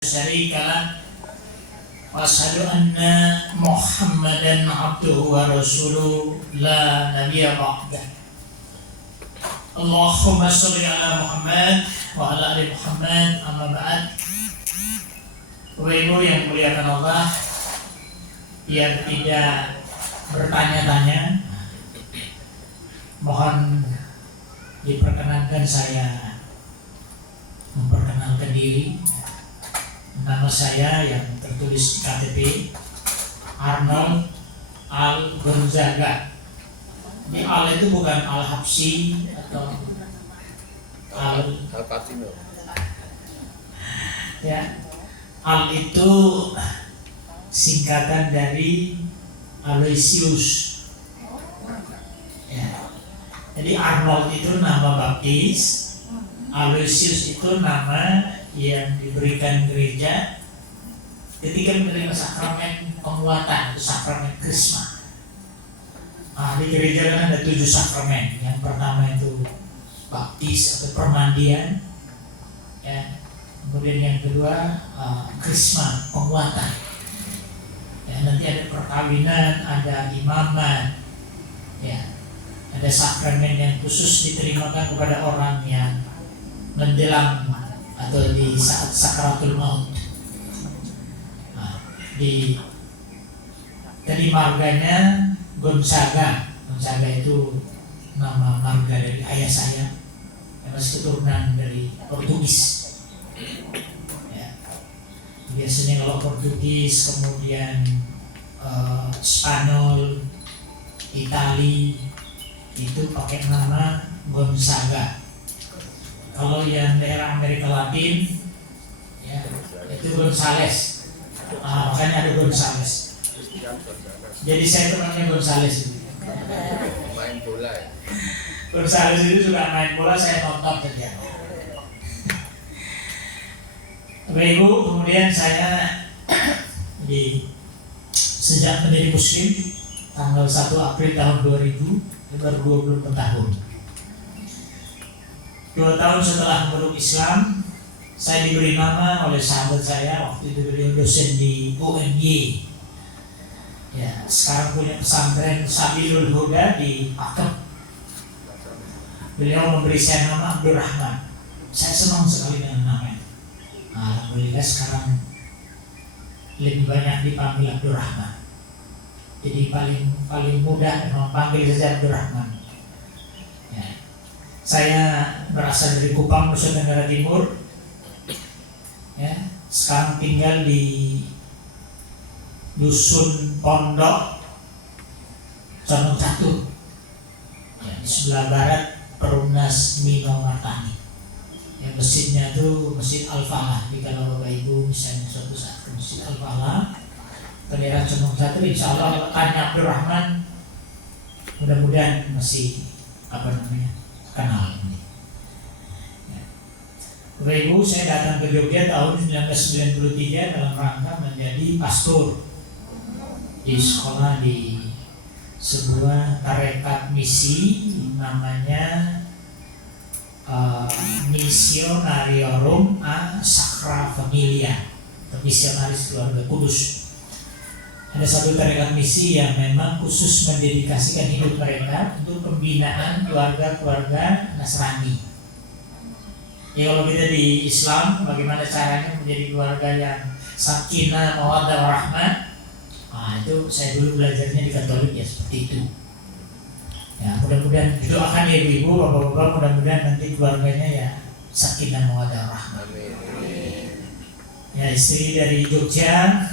syarika lah wa asyhadu anna Muhammadan abduhu wa rasuluh la nabiyya ba'dah. Allahumma sholli ala Muhammad wa ala ali Muhammad, amma ba'd. Bapak Ibu yang muliakan Allah, biar tidak bertanya-tanya, mohon diperkenankan saya memperkenalkan diri. Nama saya yang tertulis di KTP Arnold Al Gonzaga. Ini Al itu bukan Al Habsyi atau Al Pacino. Ya, Al itu singkatan dari Aloysius. Ya. Jadi Arnold itu nama baptis, Aloysius itu nama yang diberikan gereja ketika menerima sakramen penguatan atau sakramen krisma. Di gereja kan ada 7 sakramen. Yang pertama itu baptis atau permandian, ya. Kemudian yang kedua krisma, penguatan. Ya, nanti ada perkawinan, ada imamat, ya. Ada sakramen yang khusus diterimakan kepada orang yang menjelang atau di saat sakaratul maut. Jadi marganya Gonzaga. Gonzaga itu nama marga dari ayah saya, yang masih keturunan dari Portugis. Ya. Biasanya kalau Portugis, kemudian Spanyol, Itali itu pakai nama Gonzaga. Kalau yang daerah Amerika Latin, ya, itu Gonzales. Makanya ada Gonzales. Jadi saya temannya Gonzales itu. Main bola ya? Gonzales itu suka main bola, saya nonton saja. Bapak Ibu, kemudian saya sejak menjadi Muslim tanggal 1 April tahun 2000, baru 24 tahun. 2 tahun setelah memeluk Islam, saya diberi nama oleh sahabat saya, waktu itu beliau dosen di UNY. Ya, sekarang punya pesantren Sabilul Huda di Pakem. Beliau memberi saya nama Abdurrahman. Saya senang sekali dengan namanya. Alhamdulillah sekarang lebih banyak dipanggil Abdurrahman. Jadi paling mudah memanggil saja Abdurrahman. Ya. Saya berasal dari Kupang, Nusa Tenggara Timur. Ya, sekarang tinggal di Dusun Pondok Condong Catur. Ya, di sebelah barat Perumnas Mino Martani. Ya, masjidnya itu Masjid Al-Falah. Jika Bapak Ibu misalnya suatu saat ke Masjid Al-Falah, ke daerah Condong Catur, insya Allah tanya Abdurrahman, mudah-mudahan masih kenal ini. Ya. Bapak Ibu, saya datang ke Jogja tahun 1993 dalam rangka menjadi pastor di sekolah di sebuah tarekat misi namanya Missionariorum a Sacra Familia, atau misionaris keluarga kudus. Ada satu tarekat misi yang memang khusus mendedikasikan hidup mereka untuk pembinaan keluarga-keluarga Nasrani. Ya, kalau kita di Islam, bagaimana caranya menjadi keluarga yang sakinah, mawaddah, warahmah? Itu saya dulu belajarnya di Katolik ya, seperti itu. Ya, mudah-mudahan doakan ya ibu-ibu, bapak-bapak, mudah-mudahan nanti keluarganya ya sakinah, mawaddah, warahmah. Ya, istri dari Jogja,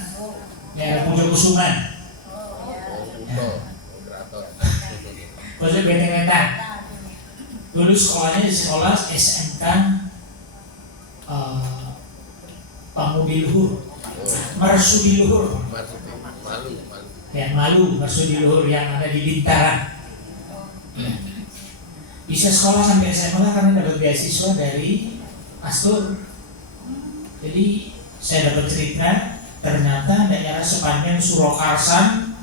ya Pujo Kusuman. Pujo Benteng-Benteng. Dulu sekolahnya di sekolah SMK Pamudi Luhur, Marsudi Luhur. Ya, Marsudi Luhur yang ada di Bintara. Bisa sekolah sampai SMA karena dapat beasiswa dari pastor. Jadi saya dapat cerita, ternyata daerah sepanjang Surakarsan,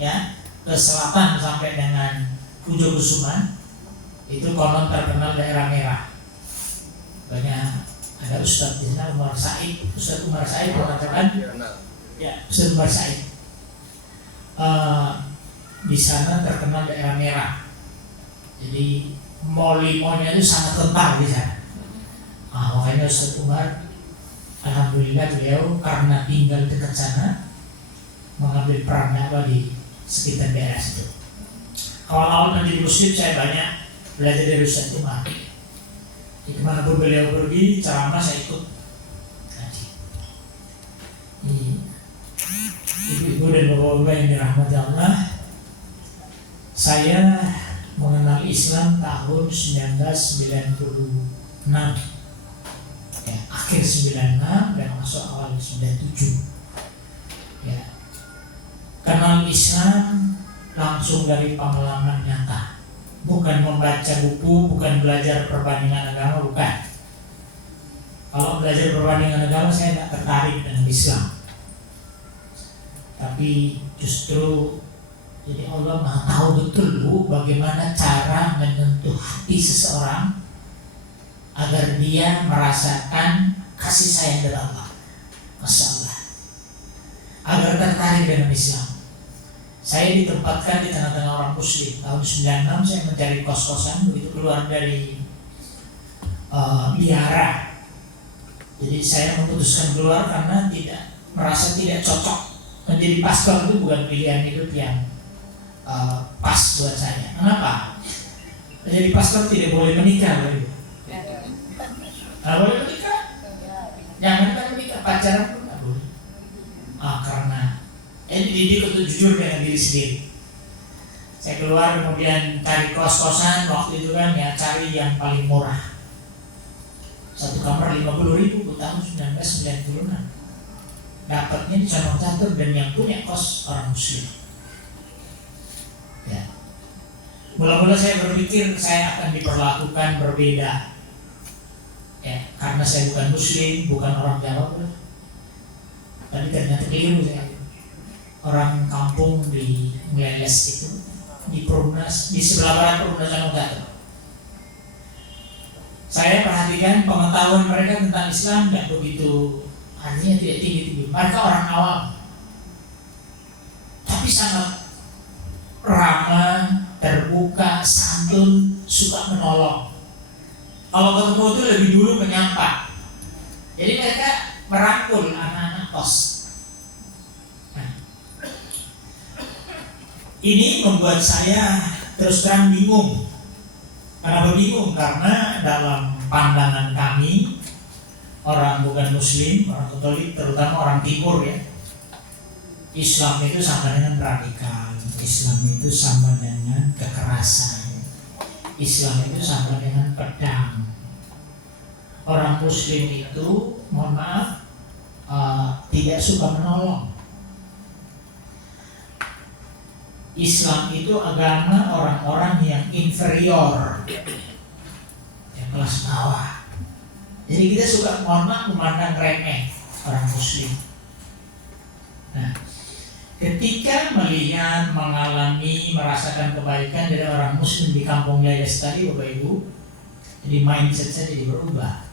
ya, ke selatan sampai dengan Pujo Kusuman itu konon terkenal daerah merah. Banyak Ada Ustadz di sana, Ustadz Umar Said mengatakan, ya Ustadz Umar Said di sana terkenal daerah merah. Jadi limonya itu sangat kental di sana. Makanya Ustadz Umar, alhamdulillah beliau karena tinggal dekat sana mengambil peran dakwah di sekitar daerah situ. Awal-awal menjadi muslim saya banyak belajar dari Ustadz Umar. Di kemanapun beliau pergi ceramah saya ikut ngaji. Ibu-ibu dan bapak-bapak yang dirahmati Allah, saya mengenal Islam tahun 1996, ya, akhir 96 dan masuk awal 97. Ya, kenal Islam langsung dari pengalaman nyata. Bukan membaca buku, bukan belajar perbandingan agama, bukan. Kalau belajar perbandingan agama saya tidak tertarik dengan Islam. Tapi justru jadi Allah Maha tahu betul Bu bagaimana cara menyentuh hati seseorang agar dia merasakan kasih sayang dari Allah. Masya Allah. Agar tertarik dengan Islam. Saya ditempatkan di tengah-tengah orang muslim. Tahun 96 saya mencari kos-kosan, begitu keluar dari biara. Jadi saya memutuskan keluar karena merasa tidak cocok. Menjadi pastor itu bukan pilihan hidup yang pas buat saya. Kenapa? Menjadi pastor tidak boleh menikah, boleh menikah? Jangan menikah, pacaran pun nggak boleh. Karena dididik untuk jujur dengan diri sendiri. Saya keluar kemudian cari kos-kosan, waktu itu kan ya cari yang paling murah. Satu kamar 50.000 tahun 1996. Dapatnya di Condong Catur dan yang punya kos orang muslim. Ya. Mula-mula saya berpikir saya akan diperlakukan berbeda. Ya, karena saya bukan muslim, bukan orang Jawa. Tapi ternyata keliru saya. Orang kampung di Meleles itu di Perumnas, di sebelah barat Perumnas Condong Catur. Saya perhatikan pengetahuan mereka tentang Islam tidak begitu, artinya tidak tinggi-tinggi. Mereka orang awam, tapi sangat ramah, terbuka, santun, suka menolong. Kalau ketemu itu lebih dulu menyapa. Jadi mereka merangkul anak-anak kos. Ini membuat saya terus terang bingung. Kenapa bingung? Karena dalam pandangan kami, orang bukan muslim, orang Katolik, terutama orang timur ya, Islam itu sama dengan radikal, Islam itu sama dengan kekerasan, Islam itu sama dengan pedang. Orang muslim itu, mohon maaf, tidak suka menolong. Islam itu agama orang-orang yang inferior, yang kelas bawah. Jadi kita suka memandang remeh orang muslim. Nah, ketika melihat, mengalami, merasakan kebaikan dari orang muslim di kampung Leles tadi, Bapak Ibu, jadi mindset saya jadi berubah.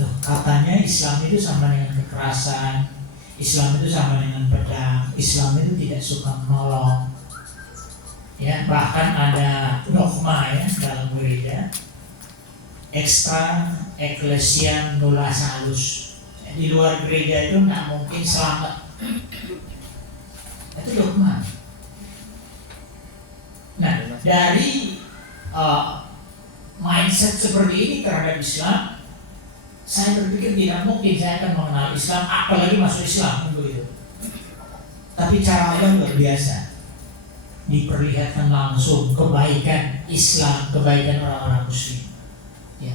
Loh, katanya Islam itu sama dengan kekerasan, Islam itu sama dengan pedang, Islam itu tidak suka menolong. Ya, bahkan ada dogma ya dalam gereja, extra ecclesia nulla salus. Di luar gereja itu nggak mungkin selamat. Itu dogma. Nah, dari mindset seperti ini terhadap Islam, saya berpikir tidak mungkin saya akan mengenal Islam, apalagi masuk Islam begitu. Tapi cara Allah luar biasa, diperlihatkan langsung kebaikan Islam, kebaikan orang-orang Muslim. Ya,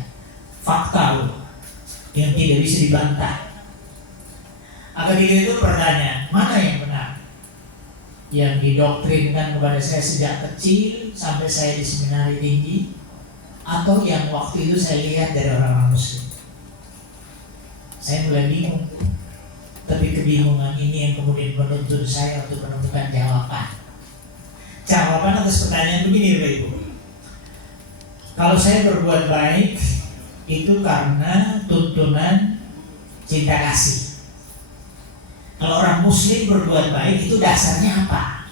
fakta loh, yang tidak bisa dibantah. Agar itu pertanyaan, mana yang benar? Yang didoktrinkan kepada saya sejak kecil sampai saya di seminari tinggi, atau yang waktu itu saya lihat dari orang-orang Muslim? Saya mulai bingung, tapi kebingungan ini yang kemudian menuntun saya untuk menemukan jawaban. Jawaban atas pertanyaan begini, Bapak Ibu. Kalau saya berbuat baik, itu karena tuntunan cinta kasih. Kalau orang muslim berbuat baik itu dasarnya apa?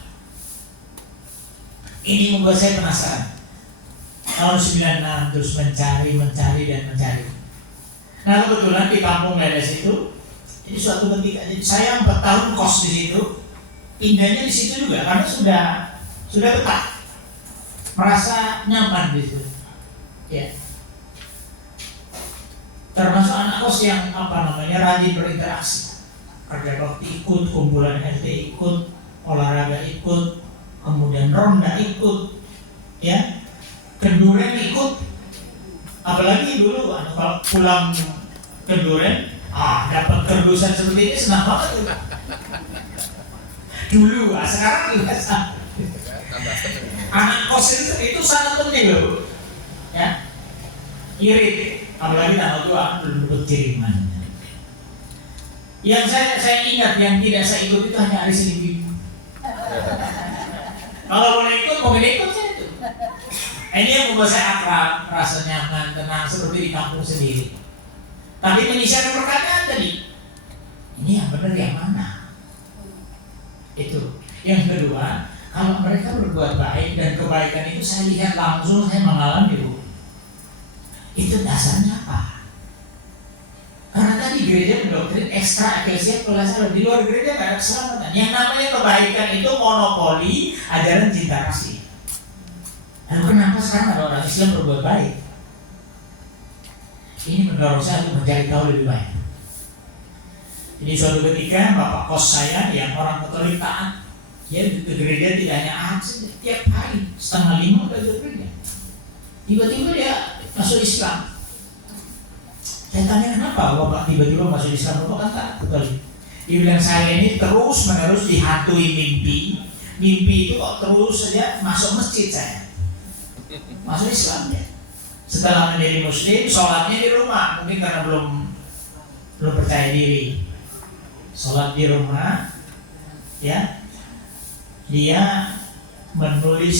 Ini membuat saya penasaran. Tahun 96 terus mencari dan mencari. Nah kebetulan di kampung Leles itu, ini suatu ketika saya 4 tahun kos di situ, pindahnya di situ juga karena sudah betah, merasa nyaman di situ. Ya. Termasuk anak kos yang rajin berinteraksi, kerja bakti ikut, kumpulan RT ikut, olahraga ikut, kemudian ronda ikut, ya, kenduren ikut. Apalagi dulu kalau pulang kenduren, dapat kerdusan seperti ini senang banget tuh. Dulu, sekarang juga sama. Anak kos itu sangat penting loh, ya. Irit, apalagi tanggal tua belum dapat kiriman. Yang saya ingat yang tidak saya ikut itu hanya hari Senin Minggu. Kalau boleh ikut, mau ikut saya itu. Ini yang membuat saya akrab, rasa nyaman, tenang seperti di kampung sendiri. Tapi menyisihkan perkataan tadi, ini yang benar yang mana? Itu. Yang kedua, kalau mereka berbuat baik dan kebaikan itu saya lihat langsung, saya mengalami Bu. Itu dasarnya apa? Karena tadi gereja mendoktrin ekstra eklesia pelajaran di luar gereja tidak ada keselamatan. Yang namanya kebaikan itu monopoli ajaran cinta kasih. Lalu kenapa sekarang ada orang Islam berbuat baik? Ini mendorong saya untuk mencari tahu lebih baik. Jadi suatu ketika bapak kos saya yang orang Katolik taat, dia ke gereja tidak hanya ahad saja, tiap hari 4:30 udah ke gereja. Tiba-tiba dia masuk Islam. Saya tanya kenapa bapak tiba-tiba masuk Islam? Bapak kan taat Katolik. Dia bilang saya ini terus menerus dihantui mimpi. Mimpi itu kok terus saja masuk masjid saya. Masuk Islam ya. Setelah menjadi Muslim, sholatnya di rumah. Mungkin karena belum percaya diri. Sholat di rumah, ya. Dia menulis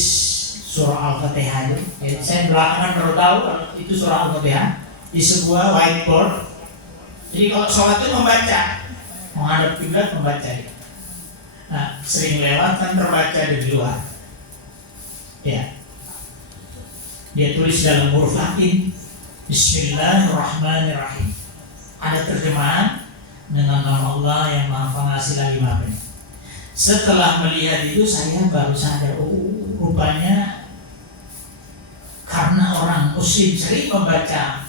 surah Al-Fatihah itu. Ya, saya belakangan baru tahu kalau itu surah Al-Fatihah di sebuah whiteboard. Jadi kalau sholat itu membaca, menghadap kiblat membaca. Nah, sering lewat kan terbaca di luar. Ya. Dia tulis dalam huruf Latin, Bismillahirrahmanirrahim. Ada terjemahan dengan nama Allah yang Maha Pengasih lagi Maha Penyayang. Setelah melihat itu saya baru sadar, rupanya karena orang Muslim sering membaca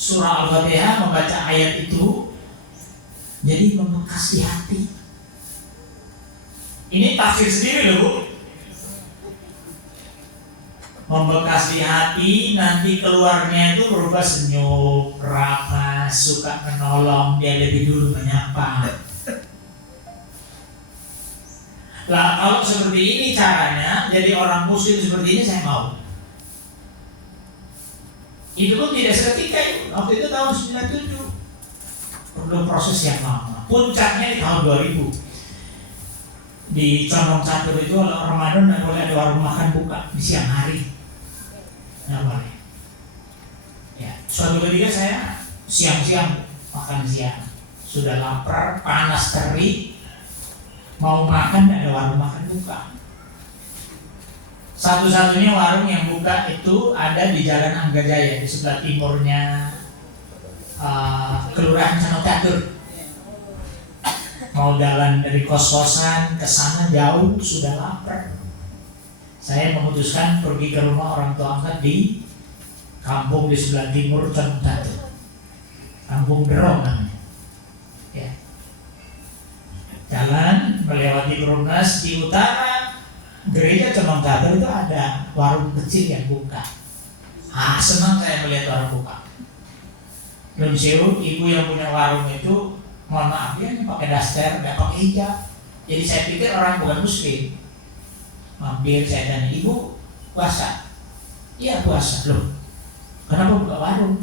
surah Al-Fatihah, membaca ayat itu, jadi membekas di hati. Ini tafsir sendiri loh Bu. Membekas di hati, nanti keluarnya itu berupa senyum, ramah, suka menolong, dia lebih dulu menyapa. Lah kalau seperti ini caranya, jadi orang Muslim seperti ini saya mau. Itu pun tidak seketika itu. Waktu itu tahun 97 perlu proses yang lama. Puncaknya di tahun 2000. Di Condong Catur itu kalau Ramadan tidak boleh ada warung makan buka di siang hari. Nggak boleh. Ya, suatu ketika saya siang-siang makan siang, sudah lapar, panas terik, mau makan tidak ada warung makan buka. Satu-satunya warung yang buka itu ada di Jalan Anggajaya di sebelah timurnya Kelurahan Condong Catur. Mau jalan dari kos-kosan ke sana jauh, sudah lapar. Saya memutuskan pergi ke rumah orang tua angkat di kampung di sebelah timur Condong Catur. Kampung Derong namanya. Ya. Jalan melewati Perumnas di utara gereja Condong Catur itu ada warung kecil yang buka. Senang saya melihat warung buka. Belum sewu, ibu yang punya warung itu, mohon maaf ya, pakai daster, nggak pakai hijab. Jadi saya pikir orang bukan Muslim. Mampir saya tanya, ibu puasa? Iya puasa. Loh, kenapa buka warung?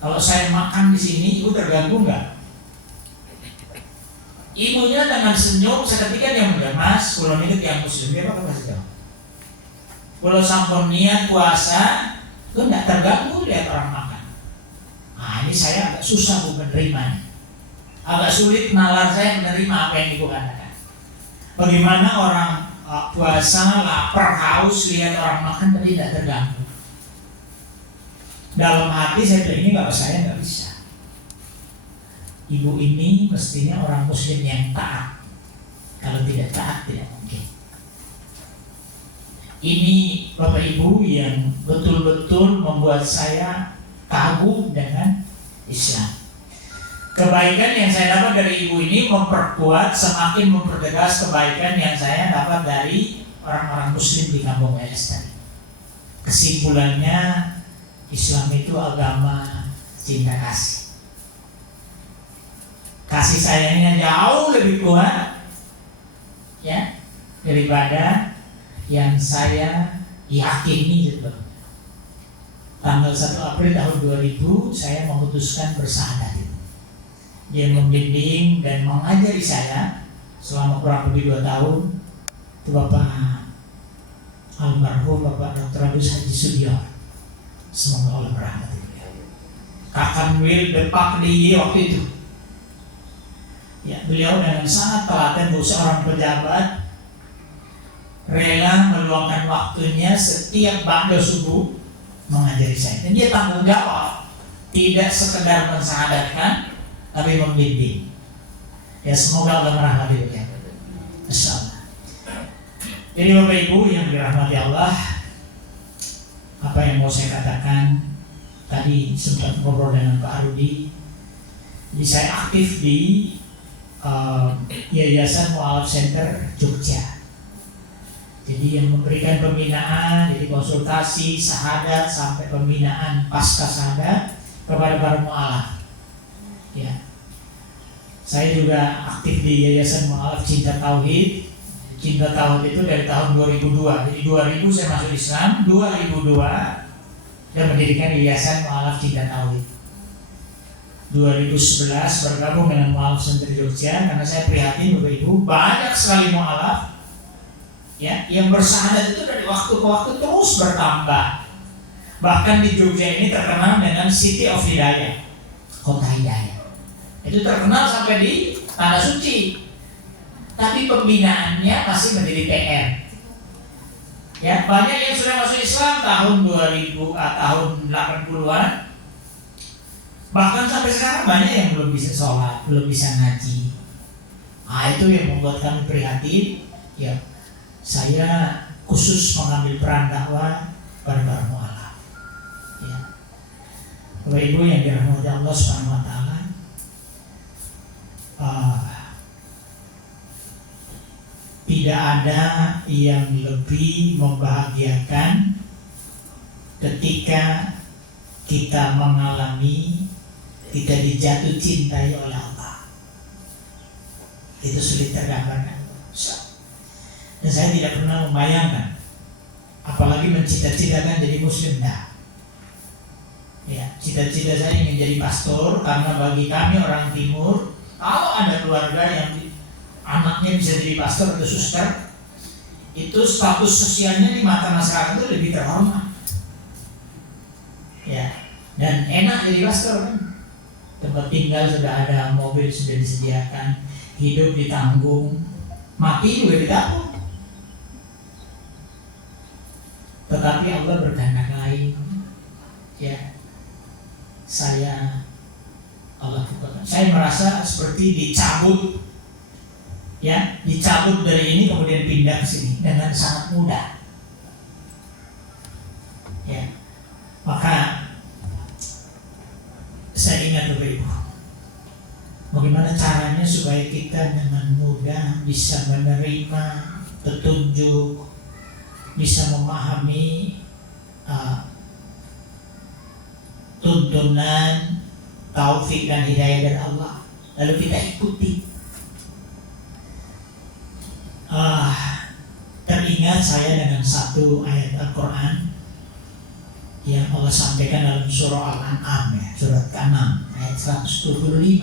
Kalau saya makan di sini, ibu terganggu nggak? Ibunya dengan senyum seketika dia bilang, Mas, kalau ini yang Muslim, dia pakai bahasa Jawa. Kalau sampun niat puasa, Gue nggak terganggu lihat orang makan. Nah ini saya agak susah bu menerimanya. Agak sulit nalar saya menerima apa yang ibu katakan. Bagaimana orang puasa, lapar, haus, lihat orang makan tapi tidak terganggu. Dalam hati saya bilang ini bapak saya nggak bisa. Ibu ini mestinya orang muslim yang taat. Kalau tidak taat tidak mungkin. Ini bapak ibu yang betul-betul membuat saya kagum dengan Islam. Kebaikan yang saya dapat dari ibu ini memperkuat, semakin mempertegas kebaikan yang saya dapat dari orang-orang muslim di kampung LS tadi. Kesimpulannya, Islam itu agama cinta kasih. Kasih sayangnya jauh lebih kuat ya daripada yang saya yakini gitu. Tanggal 1 April tahun 2000 saya memutuskan bersahadat itu. Dia membimbing dan mengajari saya selama kurang lebih 2 tahun. Itu Bapak almarhum Bapak Dr. Abdus Haji Sudior. Semoga Allah merahmati beliau. Kakak Wil Depak di waktu itu. Ya, beliau dengan sangat telaten seorang pejabat rela meluangkan waktunya setiap ba'da subuh mengajari saya. Dan dia tanggung jawab, tidak sekedar mensahadatkan, tapi membimbing. Ya semoga Allah merahmati beliau. Insyaallah. Jadi Bapak Ibu yang dirahmati Allah, apa yang mau saya katakan tadi sempat ngobrol dengan Pak Rudi. Jadi saya aktif di Yayasan Mu'alaf Center Jogja. Jadi yang memberikan pembinaan, jadi konsultasi, sahadat sampai pembinaan pasca sahadat kepada para mu'alaf. Ya, saya juga aktif di Yayasan Mu'alaf Cinta Tauhid. Cinta Tauhid itu dari tahun 2002. Jadi 2000 saya masuk Islam, 2002 dan mendirikan Yayasan Mu'alaf Cinta Tauhid. 2011 bergabung dengan Mu'alaf Center Jogja karena saya prihatin Bapak Ibu, banyak sekali mu'alaf ya, yang bersahadat itu dari waktu ke waktu terus bertambah. Bahkan di Jogja ini terkenal dengan City of Hidayah, Kota Hidayah. Itu terkenal sampai di Tanah Suci. Tapi pembinaannya masih menjadi PR. Ya, banyak yang sudah masuk Islam tahun 2000, tahun 80-an. Bahkan sampai sekarang banyak yang belum bisa sholat, belum bisa ngaji. Nah, itu yang membuat kami prihatin. Ya, saya khusus mengambil peran dakwah pada para mu'alaf. Ya. Bapak Ibu yang dirahmati Allah Subhanahu wa taala, tidak ada yang lebih membahagiakan ketika kita mengalami kita dijatuh cintai oleh Allah. Itu sulit tergambarkan. Dan saya tidak pernah membayangkan, apalagi mencita-citakan jadi muslim. Nah, ya, cita-cita saya ingin jadi pastor karena bagi kami orang timur, kalau ada keluarga yang anaknya bisa jadi pastor atau suster, itu status sosialnya di mata masyarakat itu lebih terhormat. Ya, dan enak jadi pastor kan. Tempat tinggal sudah ada, mobil sudah disediakan, hidup ditanggung, mati juga ditanggung. Tetapi Allah berkehendak lain. Ya, Allah bukan. Saya merasa seperti dicabut. Ya, dicabut dari ini kemudian pindah ke sini dengan sangat mudah. Ya, maka saya ingat Bapak Ibu, bagaimana caranya supaya kita dengan mudah bisa menerima petunjuk, bisa memahami tuntunan, taufik dan hidayah dari Allah, lalu kita ikuti. Teringat saya dengan satu ayat Al-Quran yang Allah sampaikan dalam surah Al-An'am, ya, surat ke-6 ayat 125.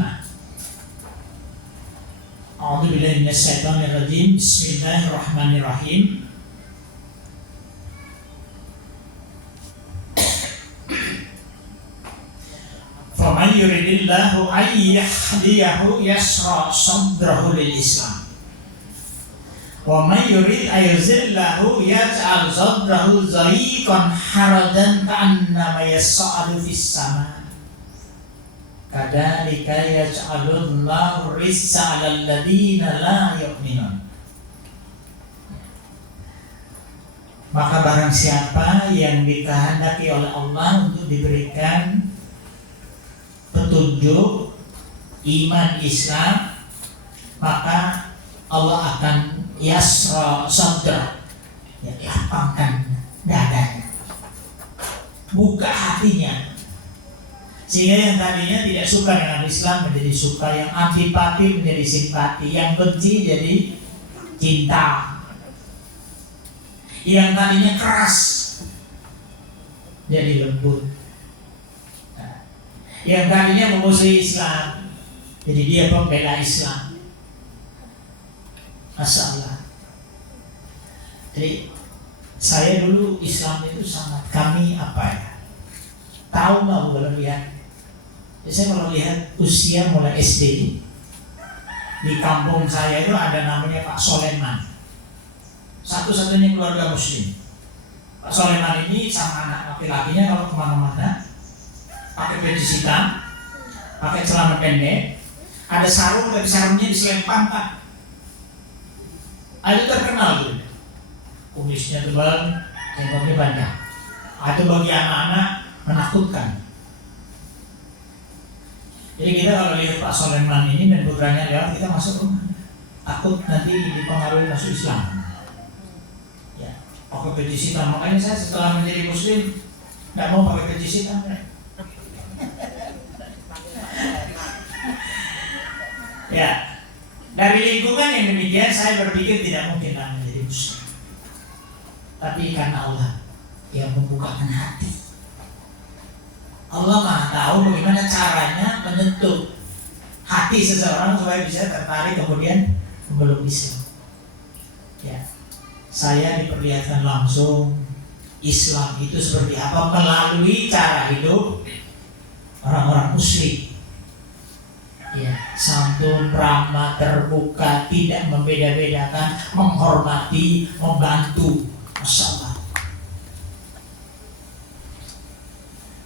A'udzubillahi minasyaitonirrajim. Bismillahirrahmanirrahim. may yuridillahu ayyahdiyahu yasra sadrahu lil Islam. Wa may yurid ayyuzillahu yaj'al sadrahu dhayiqan harajan ka'annama yas'adu fis sama. Kadzalika yaj'alullahu rizqa 'alal ladzina la yu'minun. Maka barang siapa yang dikehendaki oleh Allah untuk diberikan petunjuk iman Islam, maka Allah akan yasra sadra, ya, lapangkan dadanya, buka hatinya, sehingga yang tadinya tidak suka dengan Islam menjadi suka, yang antipati menjadi simpati, yang benci jadi cinta, yang tadinya keras jadi lembut, yang tadinya memusuhi Islam jadi dia pembela Islam. Masya Allah. Jadi saya dulu Islam itu sangat, kami apa ya, tahu mau kalau lihat, saya kalau lihat usia mulai SD di kampung saya itu ada namanya Pak Soleman, satu-satunya keluarga Muslim. Pak Soleman ini sama anak laki-lakinya kalau kemana-mana pakai baju hitam, pakai celana pendek, ada sarung, tapi sarungnya diselempang Pak. Itu terkenal gitu, kumisnya tebal, jenggotnya panjang. Itu bagi anak-anak menakutkan. Jadi kita kalau lihat Pak Soleman ini dan putranya lewat, kita masuk rumah, takut nanti dipengaruhi masuk Islam. Ya, pakai baju hitam. Makanya saya setelah menjadi Muslim tidak mau pakai baju hitam. Ya, dari lingkungan yang demikian saya berpikir tidak mungkin menjadi Muslim. Tapi karena Allah yang membukakan hati, Allah Maha tahu bagaimana caranya menyentuh hati seseorang supaya bisa tertarik kemudian belum Islam. Ya, saya diperlihatkan langsung Islam itu seperti apa melalui cara hidup orang-orang Muslim. Ya, santun, ramah, terbuka, tidak membeda-bedakan, menghormati, membantu. Masya Allah.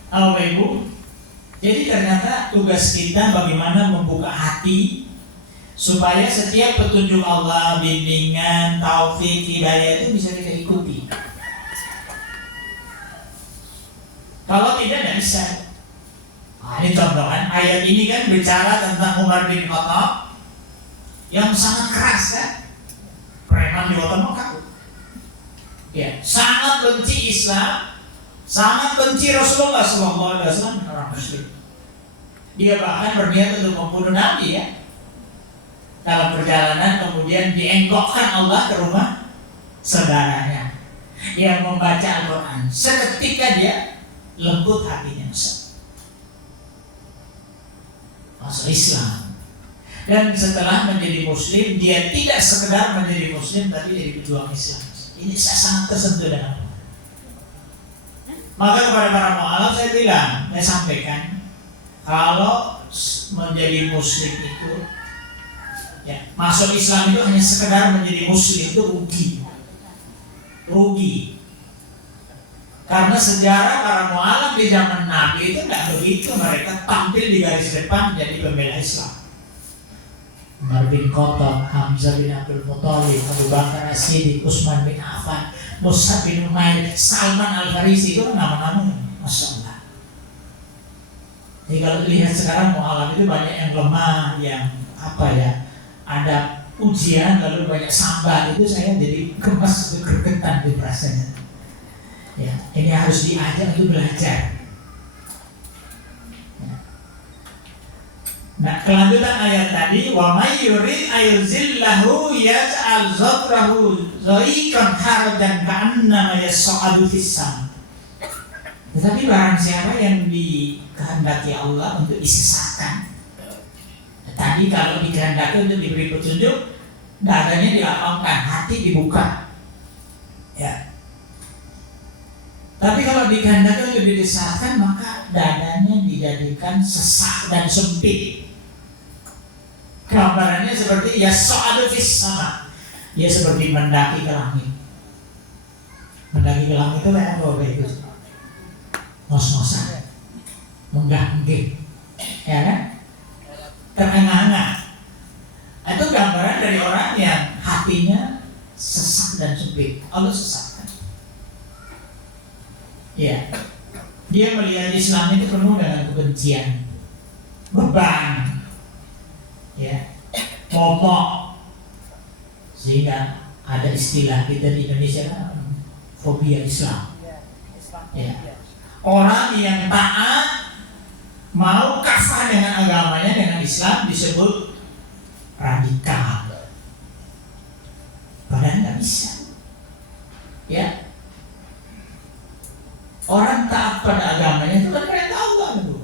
Bapak Ibu, jadi ternyata tugas kita bagaimana membuka hati supaya setiap petunjuk Allah, bimbingan, taufik, hidayah itu bisa kita ikuti. Kalau tidak bisa. Nah, ini contoh kan, ayat ini kan bicara tentang Umar bin Khattab yang sangat keras kan, preman di kota Mekah. Ya, sangat benci Islam, sangat benci Rasulullah SAW, orang Muslim. Dia bahkan berniat untuk membunuh Nabi ya. Dalam perjalanan kemudian dienggokkan Allah ke rumah saudaranya yang membaca Al-Quran. Seketika dia lembut hatinya, masuk Islam. Dan setelah menjadi Muslim, dia tidak sekedar menjadi Muslim, tapi jadi pejuang Islam. Ini saya sangat tersentuh dengan Allah. Maka kepada para mu'alaf saya bilang, saya sampaikan, kalau menjadi Muslim itu, ya, masuk Islam itu hanya sekedar menjadi Muslim itu rugi. Karena sejarah para mu'alaf di zaman Nabi itu tidak begitu, mereka tampil di garis depan menjadi pembela Islam. Umar bin Khattab, Hamzah bin Abdul Muthalib, Abu Bakar As-Siddiq, Utsman bin Affan, Mus'ab bin Umair, Salman Al-Farisi, itu nama-nama, Masya Allah. Jadi kalau lihat sekarang mu'alaf itu banyak yang lemah, yang apa ya, ada ujian lalu banyak sambat, itu saya jadi gemas, gergetan di rasanya. Ya, ini harus diajak untuk belajar. Nah, kelanjutan ayat tadi, wa may yurid ayuzillahu yaj'al zatrahu dhayiqan harajan ka'annama yas'adu fis sama. Tetapi barang siapa yang dikehendaki Allah untuk disesatkan, tadi kalau dikehendaki untuk diberi petunjuk, dadanya dilapangkan, hati dibuka. Ya. Tapi kalau dikehendaki untuk disesatkan, maka dadanya dijadikan sesak dan sempit. Gambarannya seperti yas'adu fis sama. Dia seperti mendaki ke langit. Mendaki ke langit itu kayak apa itu? Ngos-ngosan, mengganggu, ya kan? Terengah-engah. Itu gambaran dari orang yang hatinya sesak dan sempit. Allah sesatkan. Ya, dia melihat Islam itu penuh dengan kebencian, beban, ya, momok, sehingga ada istilah kita di Indonesia kan, fobia Islam. Ya. Orang yang taat mau kafah dengan agamanya, dengan Islam, disebut radikal. Padahal nggak bisa. Ya, orang taat pada agamanya itu kan perintah Allah itu.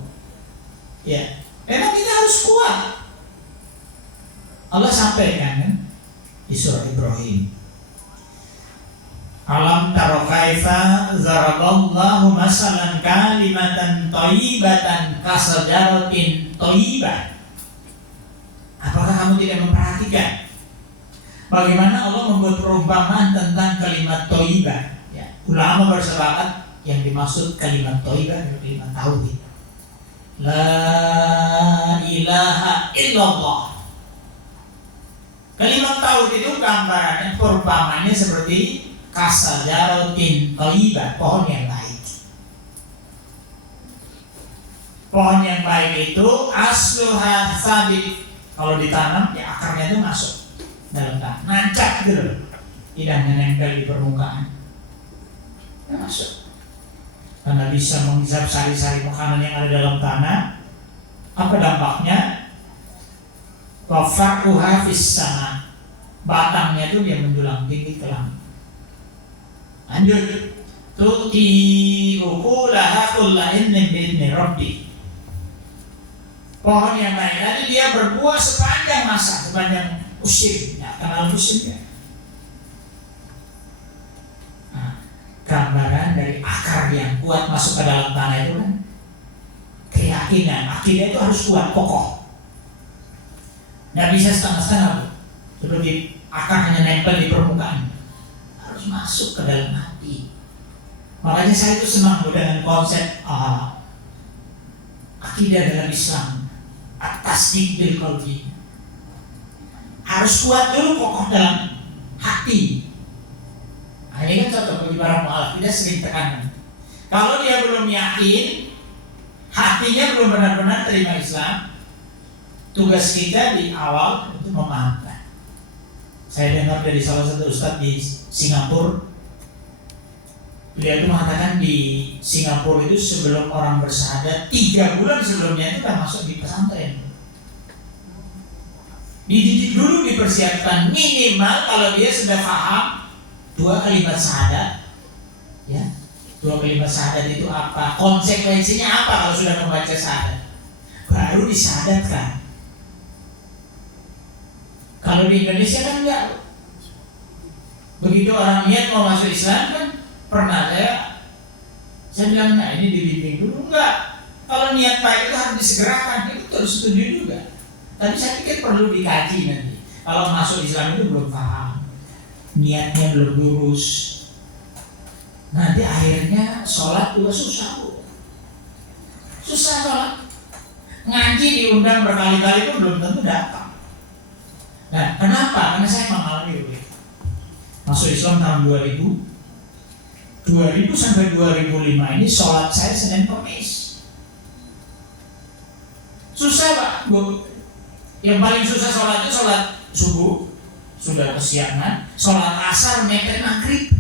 Ya, memang kita harus kuat. Allah sampaikan kan di surah Ibrahim. Alam taro kaifa zaraballahu masalan kalimatan thayyibatan kasajaratin thayyibah. Apakah kamu tidak memperhatikan bagaimana Allah membuat perumpamaan tentang kalimat thayyibah? Ya, ulama bersepakat yang dimaksud kalimat thayyibah adalah kalimat tauhid. La ilaha illallah. Kalimat tauhid itu gambarannya, perumpamaannya seperti kasajaratin thayyibah, pohon yang baik. Pohon yang baik itu asluha thabit. Kalau ditanam, ya akarnya itu masuk dalam tanah, nancap gitu loh, tidak hanya nempel di permukaan, ya masuk. Karena bisa menghisap sari-sari makanan yang ada dalam tanah. Apa dampaknya? Wa far'uha fis sama. Batangnya itu dia menjulang tinggi ke langit. Lanjut, tu'ti ukulaha kulla innin bi'idni rabbi. Pohon yang baik tadi dia berbuah sepanjang masa, sepanjang musim. Ya, kenal musimnya. Nah, gambaran dari akar yang kuat masuk ke dalam tanah itu kan keyakinan, akidah itu harus kuat, kokoh. Nggak bisa setengah-setengah, Bu. Seperti akar hanya nempel di permukaan. Harus masuk ke dalam hati. Makanya saya itu senang dengan konsep akidah dalam Islam, at-tasdiq bil qalbi. Harus kuat dulu, kokoh dalam hati. Nah, ini kan contoh bagi para mu'alaf, kita sering tekanan. Kalau dia belum yakin, hatinya belum benar-benar terima Islam, tugas kita di awal itu memahamkan. Saya dengar dari salah satu ustadz di Singapura, beliau itu mengatakan di Singapura itu sebelum orang bersyahadat 3 bulan sebelumnya itu kan masuk di pesantren. Dididik dulu, dipersiapkan minimal kalau dia sudah paham 2 kalimat syahadat, ya, 2 kalimat syahadat itu apa, konsekuensinya apa kalau sudah membaca syahadat, baru disyahadatkan. Kalau di Indonesia kan enggak. Begitu orang niat mau masuk Islam kan pernah saya bilang, nah ini dibimbing dulu. Enggak. Kalau niat baik itu harus disegerakan, itu terus setuju juga. Tapi saya pikir perlu dikaji nanti. Kalau masuk Islam itu belum paham, niatnya belum lurus, nanti akhirnya sholat juga susah, Bu. Susah sholat. Ngaji diundang berkali-kali pun belum tentu datang. Nah, kenapa? Karena saya mengalami begitu. Masuk Islam tahun 2000 sampai 2005 ini sholat saya Senin Kamis. Susah, Pak. Yang paling susah sholat itu sholat subuh, sudah kesiangan. Sholat asar mepet maghrib.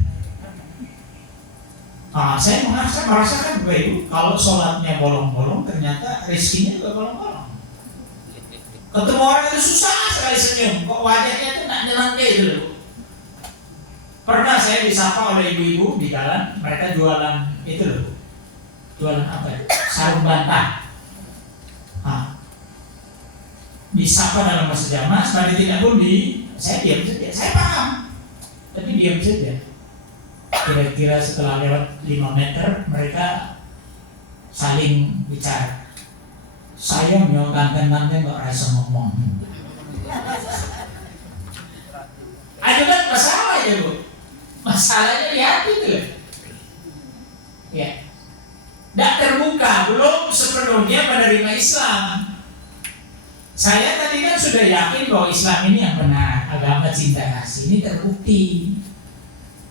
Saya merasakan begitu. Kalau sholatnya bolong-bolong, ternyata rezekinya juga bolong-bolong. Ketemu orang itu susah sekali senyum. Kok wajahnya itu nak nyenang gitu loh. Pernah saya disapa oleh ibu-ibu di jalan, mereka jualan itu loh. Jualan apa ya? Sarung bantal. Disapa dalam bahasa Jawa, sebagai tidak pun saya diam saja. Saya paham, tapi diam saja. Kira-kira setelah lewat 5 meter mereka saling bicara. Saya kanten-kanten kok rasa ngomong. Ada kan masalah ya Bu. Masalahnya di hati itu. Ya. Tidak terbuka, belum sepenuhnya menerima Islam. Saya tadi kan sudah yakin bahwa Islam ini yang benar, agama cinta kasih. Ini terbukti.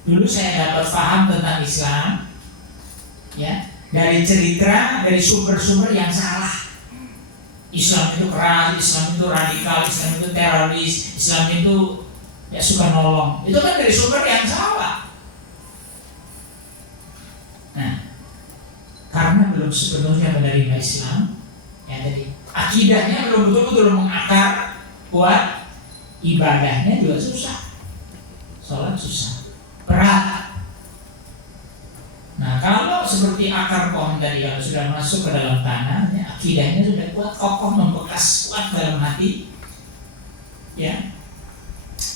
Dulu saya dapat paham tentang Islam, ya, dari cerita, dari sumber-sumber yang salah. Islam itu keras, Islam itu radikal, Islam itu teroris, Islam itu ya suka nolong. Itu kan dari sumber yang salah. Nah, karena belum sepenuhnya menerima Islam, ya jadi akidahnya belum betul-betul mengakar, kuat, ibadahnya juga susah, sholat susah, berat. Nah, kalau seperti akar pohon tadi, kalau sudah masuk ke dalam tanah, ya, akidahnya sudah kuat, kokoh, membekas, kuat dalam hati, ya,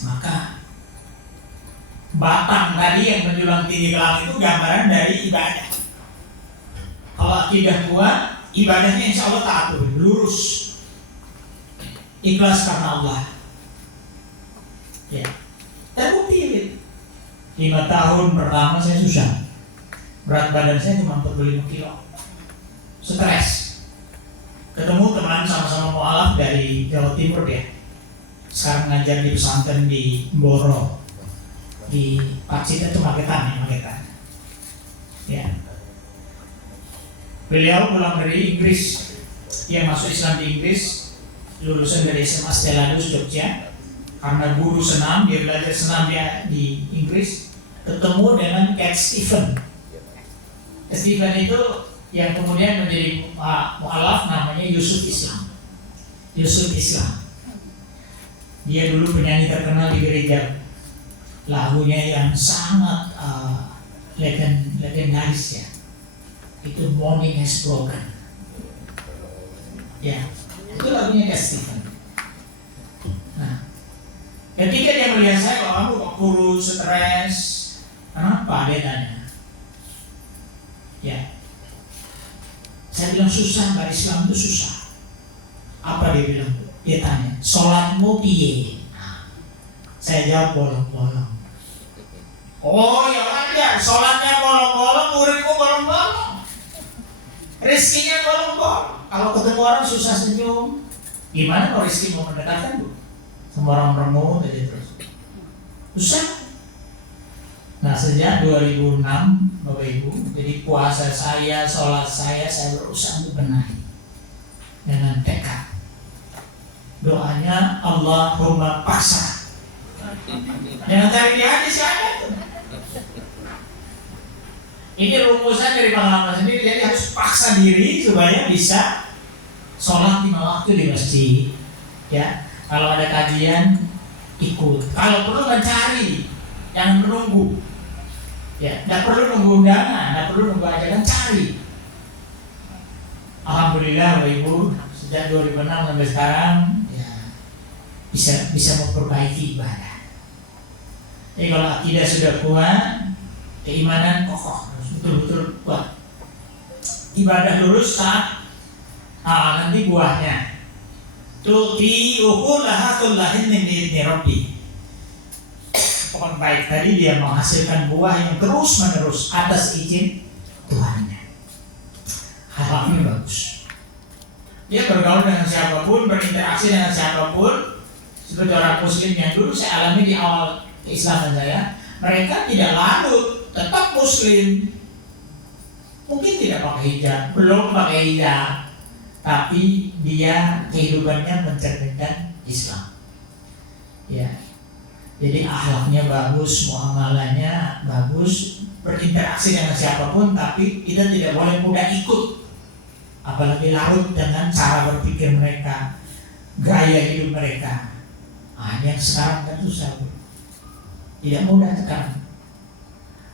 maka batang tadi yang menjulang tinggi ke langit itu gambaran dari ibadah. Kalau akidah kuat, ibadahnya insya Allah taat, lurus, ikhlas karena Allah. Ya, terbukti. 5 tahun pertama saya susah. Berat badan saya cuma 45 kilo. Stres. Ketemu teman sama-sama mualaf dari Jawa Timur dia. Sekarang ngajar di pesantren di Mboro. Di Pacitan itu Magetan. Ya. Beliau pulang dari Inggris. Dia masuk Islam di Inggris. Lulusan dari SMA Stelladus Jogja. Karena guru senam, dia belajar senam dia di Inggris. Ketemu dengan Cat Stephen. Stephen itu yang kemudian menjadi mu'alaf, namanya Yusuf Islam. Dia dulu penyanyi terkenal di gereja. Lagunya yang sangat legendaris ya. Itu Morning Has Broken. Ya, itu lagunya Cat Stephen. Nah, ketika dia melihat saya, kok kamu kok kurus, stres, kenapa dia tanya? Ya, saya bilang susah, berislam itu susah. Apa dia bilang? Dia tanya, sholatmu piye? Nah, saya jawab bolong-bolong. Oh ya wajar, sholatnya bolong-bolong, muridmu bolong-bolong, rezekinya bolong-bolong. Kalau ketemu orang susah senyum, gimana kalau rezeki mau mendekatkan Bu? Sama orang merengut aja terus, susah. Nah, sejak 2006 Bapak Ibu, jadi puasa saya, sholat saya berusaha untuk benahi dengan tekad. Doanya Allahumma paksa. Jangan cari di hati siapa itu. Ini rumusan dari pengalaman sendiri, jadi harus paksa diri supaya bisa sholat 5 waktu di masjid. Ya, kalau ada kajian ikut. Kalau perlu mencari, jangan menunggu. Ya, tidak perlu nunggu undangan, tidak perlu nunggu ajakan, cari. Alhamdulillah Bapak Ibu, sejak 2006 sampai sekarang ya, bisa memperbaiki ibadah. Jadi kalau akidah sudah kuat, keimanan kokoh, betul-betul kuat. Ibadah lurus saat nanti buahnya. Tuti ukulaha kullahin min idzni rabbi. Pohon baik tadi dia menghasilkan buah yang terus menerus atas izin Tuhannya. Halnya bagus. Dia bergaul dengan siapapun, berinteraksi dengan siapapun. Seperti orang Muslim yang dulu saya alami di awal keislaman saya, mereka tidak larut, tetap Muslim. Mungkin tidak pakai hijab, belum pakai hijab, tapi dia kehidupannya mencerminkan Islam. Ya. Jadi akhlaknya bagus, muamalahnya bagus, berinteraksi dengan siapapun, tapi kita tidak boleh mudah ikut. Apalagi larut dengan cara berpikir mereka, gaya hidup mereka. Yang sekarang kan susah, tidak mudah sekarang.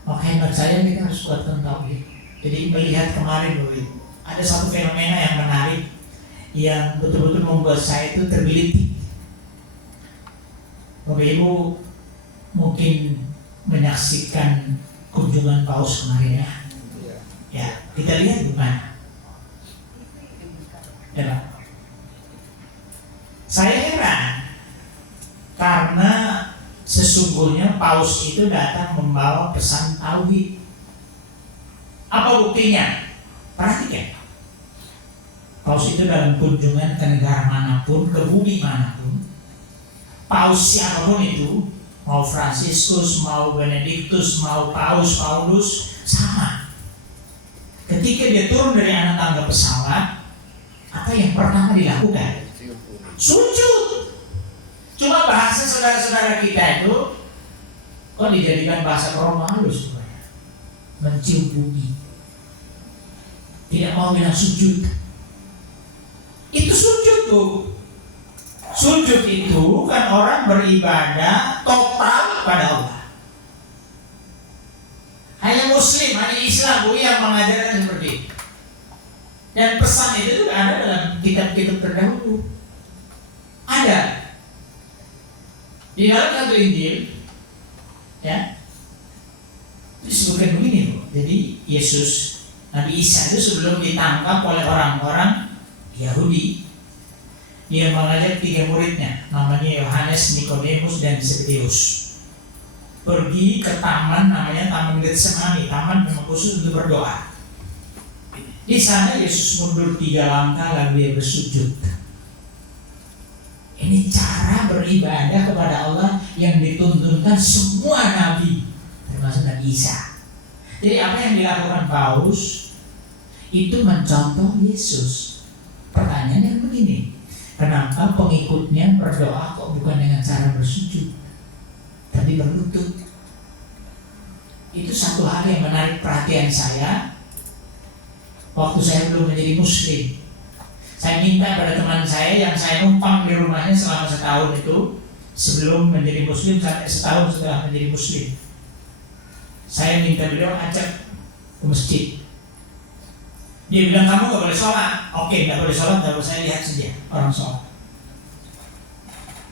Maka hemat saya kita harus kuatkan tauhid. Jadi melihat kemarin ada satu fenomena yang menarik, yang betul-betul membuat saya itu tergelitik. Bapak Ibu mungkin menyaksikan kunjungan Paus kemarin ya. Ya, kita lihat gimana. Ya, Pak. Saya heran karena sesungguhnya paus itu datang membawa pesan tauhid. Apa buktinya? Perhatikan. Paus itu dalam kunjungan ke negara manapun, ke bumi manapun, paus siapapun itu, mau Fransiskus, mau Benediktus, mau Paus Paulus, sama. Ketika dia turun dari anak tangga pesawat, apa yang pertama dilakukan? Sujud. Cuma bahasa saudara-saudara kita itu kok dijadikan bahasa Romo halus, mencium bumi. Tidak mau bilang sujud. Itu sujud tuh. Sujud itu kan orang beribadah total pada Allah. Hanya Muslim, hanya Islam yang mengajarkan seperti itu. Dan pesan itu juga ada dalam kitab-kitab terdahulu. Ada di dalam satu Injil, ya, disebutkan begini loh. Jadi Yesus, Nabi Isa itu sebelum ditangkap oleh orang-orang Yahudi, dia mengajak 3 muridnya, namanya Yohanes, Nikodemus, dan Zebedeus, pergi ke taman namanya Taman Getsemani, taman memang khusus untuk berdoa. Di sana Yesus mundur 3 langkah lalu dia bersujud. Ini cara beribadah kepada Allah yang dituntunkan semua nabi, termasuk Nabi Isa. Jadi apa yang dilakukan Paus itu mencontoh Yesus. Pertanyaannya begini, kenapa pengikutnya berdoa kok bukan dengan cara bersujud, tapi berlutut? Itu satu hal yang menarik perhatian saya waktu saya belum menjadi Muslim. Saya minta pada teman saya yang saya numpang di rumahnya selama setahun itu, sebelum menjadi Muslim sampai setahun setelah menjadi Muslim, saya minta beliau ajak ke masjid. Dia bilang, kamu gak boleh sholat. Oke, gak boleh sholat, gak boleh, saya lihat saja orang sholat.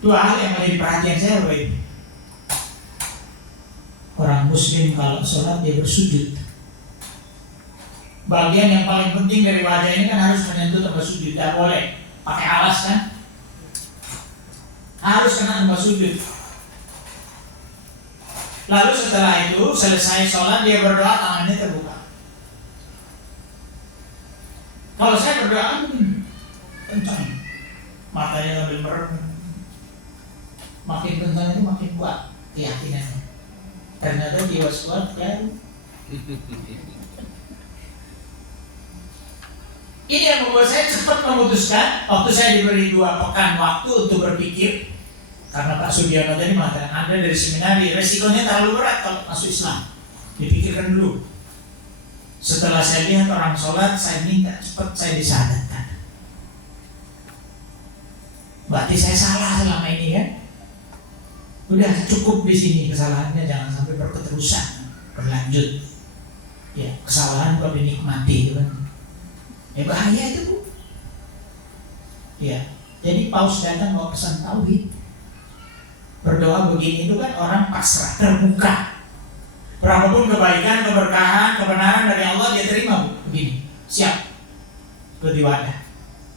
2 hal yang menjadi perhatian saya baik. Orang Muslim kalau sholat dia bersujud. Bagian yang paling penting dari wajah ini kan harus menyentuh tempat sujud. Tidak boleh pakai alas kan, harus kena tempat sujud. Lalu setelah itu selesai sholat dia berdoa, tangannya terbuka. Kalau saya berdoa kencang, matanya sambil merem, makin kencang itu makin kuat keyakinannya. Ternyata jiwa kuat kan. Ini yang membuat saya cepat memutuskan. Waktu saya diberi 2 pekan waktu untuk berpikir, karena Pak Sugiono tadi mengatakan Anda dari seminari, resikonya terlalu berat kalau masuk Islam. Dipikirkan dulu. Setelah saya lihat orang sholat, saya minta cepat saya disadarkan. Berarti saya salah selama ini kan? Udah cukup di sini kesalahannya, jangan sampai berketerusan, berlanjut. Ya, kesalahan kok dinikmati, kan? Ya bahaya itu, Bu. Ya, jadi Paus datang bawa pesan tauhid. Berdoa begini itu kan orang pasrah, terbuka. Berapapun kebaikan, keberkahan, kebenaran dari Allah dia terima, Bu. Begini, siap. Seperti wadah.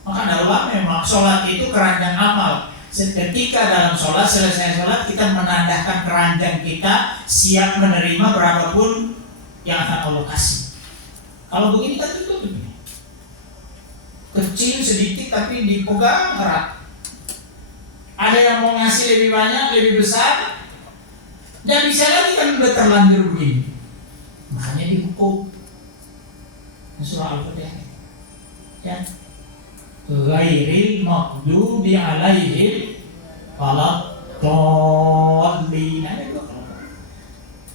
Maka ada ulama memang sholat itu keranjang amal. Ketika dalam sholat, selesai sholat kita menandahkan keranjang kita siap menerima berapapun yang akan Allah kasih. Kalau begini kan tutup begini. Kecil sedikit tapi dipegang erat. Ada yang mau ngasih lebih banyak, lebih besar, dan bisa lagi kan udah terlanjur begini. Makanya dihukum. Surah Al-Fatihah. Ya. Ghairil maghdubi alaihim waladdallin.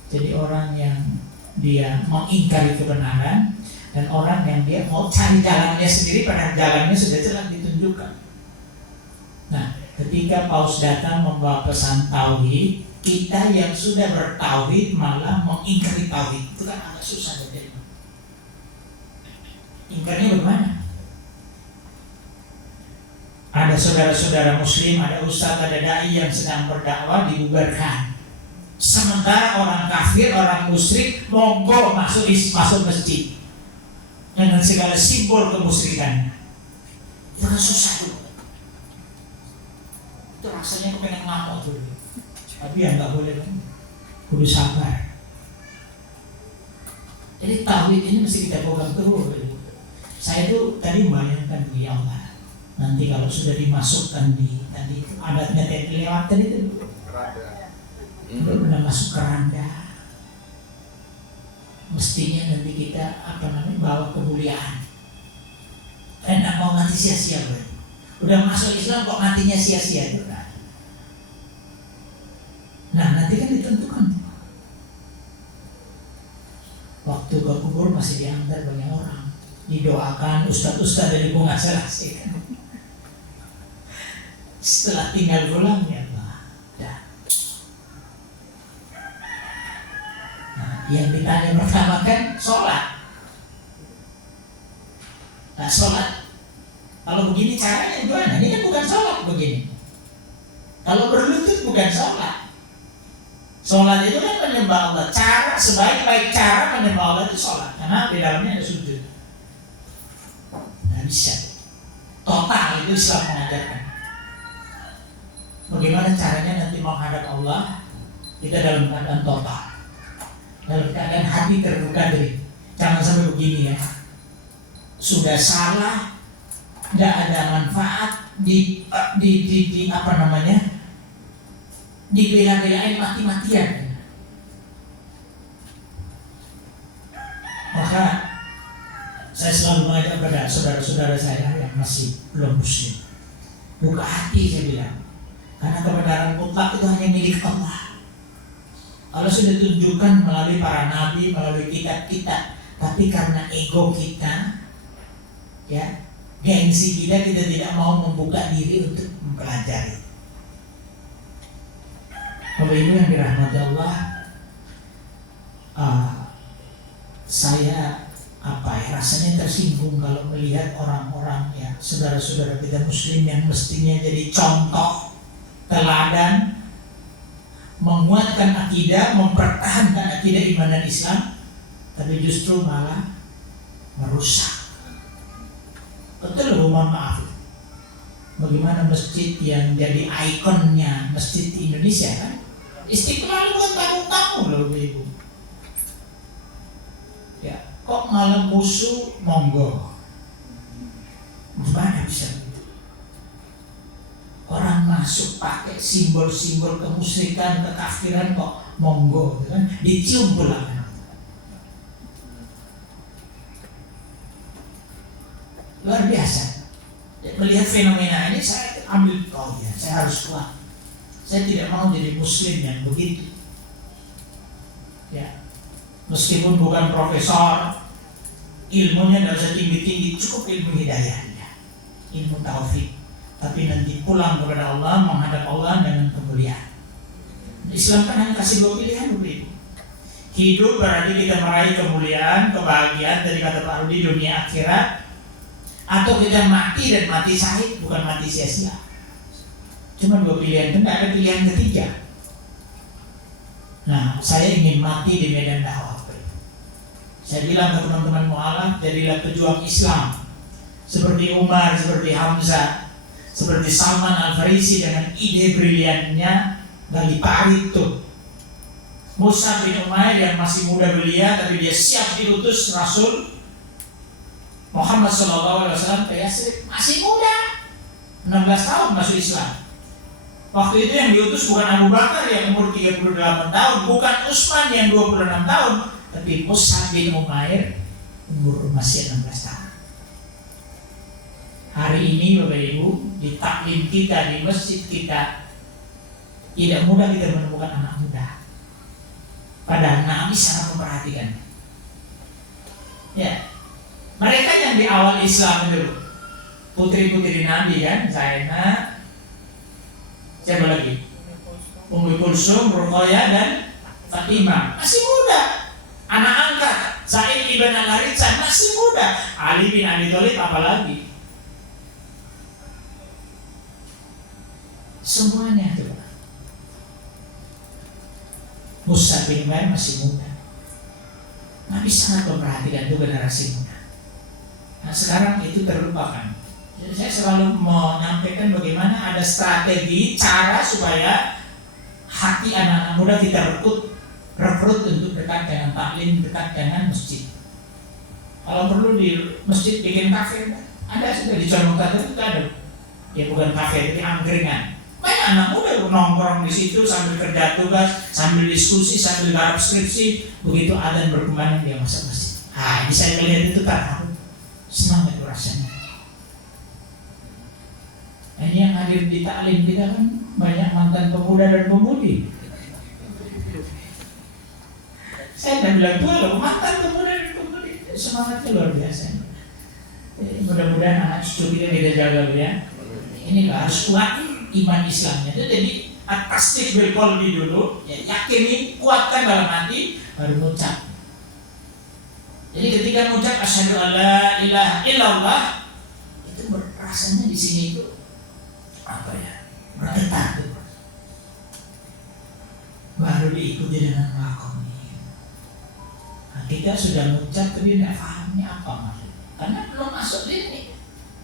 Jadi orang yang dia mengingkari kebenaran dan orang yang dia mau cari jalannya sendiri, padahal jalannya sudah jelas ditunjukkan. Nah, ketika Paus datang membawa pesan tauhid, kita yang sudah bertauhid malah mengingkari tauhid, itu kan agak susah diterima. Ingkarnya bagaimana? Ada saudara-saudara Muslim, ada ustaz, ada dai yang sedang berdakwah dibubarkan. Sementara orang kafir, orang musyrik monggo masuk masjid dengan segala simbol kemusyrikannya. Itu kan susah tuh. Itu rasanya kepengen ngamuk tuh. Tapi ya nggak boleh kan. Kudu sabar. Jadi tauhid ini mesti kita pegang terus. Saya tuh tadi membayangkan ya Allah, nanti kalau sudah dimasukkan di tadi adatnya tadi lewatan itu udah masuk keranda, mestinya nanti kita bawa kemuliaan. Nggak mau mati sia-sia loh. Udah masuk Islam kok matinya sia-sia itu kan? Nah nanti kan ditentukan. Waktu ke kubur masih diantar banyak orang, didoakan ustaz-ustaz dari bunga selasi kan. Setelah tinggal pulang ya Allah, dah. Nah, yang ditanya pertama kan sholat. Nah sholat, kalau begini caranya gimana? Ini kan bukan sholat begini. Kalau berlutut bukan sholat. Sholat itu kan menyembah Allah. Cara sebaik-baik cara menyembah Allah itu sholat, karena di dalamnya ada sujud. Nah bisa. Total itu Islam mengajarkan. Bagaimana caranya nanti menghadap Allah? Kita dalam keadaan total, dalam keadaan hati terbuka dari. Jangan sampai begini ya. Sudah salah, nggak ada manfaat di dibela-belain mati-matian. Maka saya selalu mengajak kepada saudara-saudara saya yang masih belum muslim, buka hati saya bilang, karena kebenaran mutlak itu hanya milik Allah. Allah sudah tunjukkan melalui para nabi, melalui kitab-kitab, tapi karena ego kita, ya, gengsi kita tidak mau membuka diri untuk mempelajari. Bapak Ibu yang dirahmati Allah, saya rasanya tersinggung kalau melihat orang-orang ya saudara-saudara kita muslim yang mestinya jadi contoh teladan, menguatkan akidah, mempertahankan akidah iman dan Islam, tapi justru malah merusak. Betul, mohon maaf. Bagaimana masjid yang jadi ikonnya masjid di Indonesia kan? Istiqlal bukan tamu-tamu loh Ibu. Ya, kok malam musuh monggo? Gimana bisa begitu? Orang masuk pakai simbol-simbol kemusyrikan, kekafiran kok monggo, kan? Dicium pula. Luar biasa. Melihat fenomena ini saya ambil saya harus kuat. Saya tidak mau jadi muslim yang begitu. Ya, meskipun bukan profesor, ilmunya tidak usah tinggi-tinggi, cukup ilmu hidayah, ilmu taufik. Tapi nanti pulang kepada Allah, menghadap Allah dengan kemuliaan. Islam kan hanya kasih dua pilihan begitu. Hidup berarti kita meraih kemuliaan, kebahagiaan dari kata Pak Rudi dunia akhirat, atau kita mati dan mati syahid, bukan mati sia-sia. Cuma dua pilihan, tidak ada pilihan ketiga. Nah, saya ingin mati di medan dakwah. Saya bilang ke teman-teman mu'alaf, jadilah pejuang Islam seperti Umar, seperti Hamzah, seperti Salman Al-Farisi dengan ide briliannya dari Parit itu. Mus'ab bin Umair yang masih muda belia, tapi dia siap diutus Rasul Muhammad SAW ke Yasrib, masih muda, 16 tahun masuk Islam. Waktu itu yang diutus bukan Abu Bakar yang umur 38 tahun, bukan Utsman yang 26 tahun, tapi Mus'ab bin Umair umur masih 16 tahun. Hari ini Bapak Ibu, di taklim kita, di masjid kita, tidak mudah kita menemukan anak muda. Padahal Nabi sangat memperhatikan. Ya, mereka yang di awal Islam itu putri-putri Nabi kan, Zainab, siapa lagi? Ummu Kulsum, Ruqayyah dan Fatimah, masih muda. Anak angkat Zaid ibn Al-Haritsah masih muda. Ali bin Abi Thalib apalagi? Semuanya itu. Mus'ab bin Umair masih muda. Nabi sangat memperhatikan itu generasi muda. Nah sekarang itu terlupakan. Jadi saya selalu menyampaikan bagaimana ada strategi, cara supaya hati anak-anak muda kita rekrut untuk dekat dengan taklim, dekat dengan masjid. Kalau perlu di masjid bikin kafe, ada sudah di Conong Tata itu ada. Ya bukan kafe, tapi angkringan. Banyak anak muda nongkrong di situ sambil kerja tugas, sambil diskusi, sambil garap skripsi. Begitu adzan berkumandang dia masuk masjid. Ini saya melihat itu terharu, senang itu rasanya. Ini yang hadir di taklim kita kan banyak mantan pemuda dan pemudi. Saya tidak bilang tua loh, mantan pemuda dan pemudi, semangatnya luar biasa. Mudah-mudahan anak cucu kita jaga ya. Ini harus kuat iman Islamnya. Jadi at-tasdiq bil qalbi dulu, ya, yakini, kuatkan dalam hati, baru mengucap. Jadi ketika mengucap asyhadu alla ilaha illallah, itu rasanya di sini itu apa ya? Bergetar tuh. Baru diikuti dengan makom ini. Nah, kita sudah mengucap tapi tidak pahamnya apa maksudnya. Karena belum masuk ini.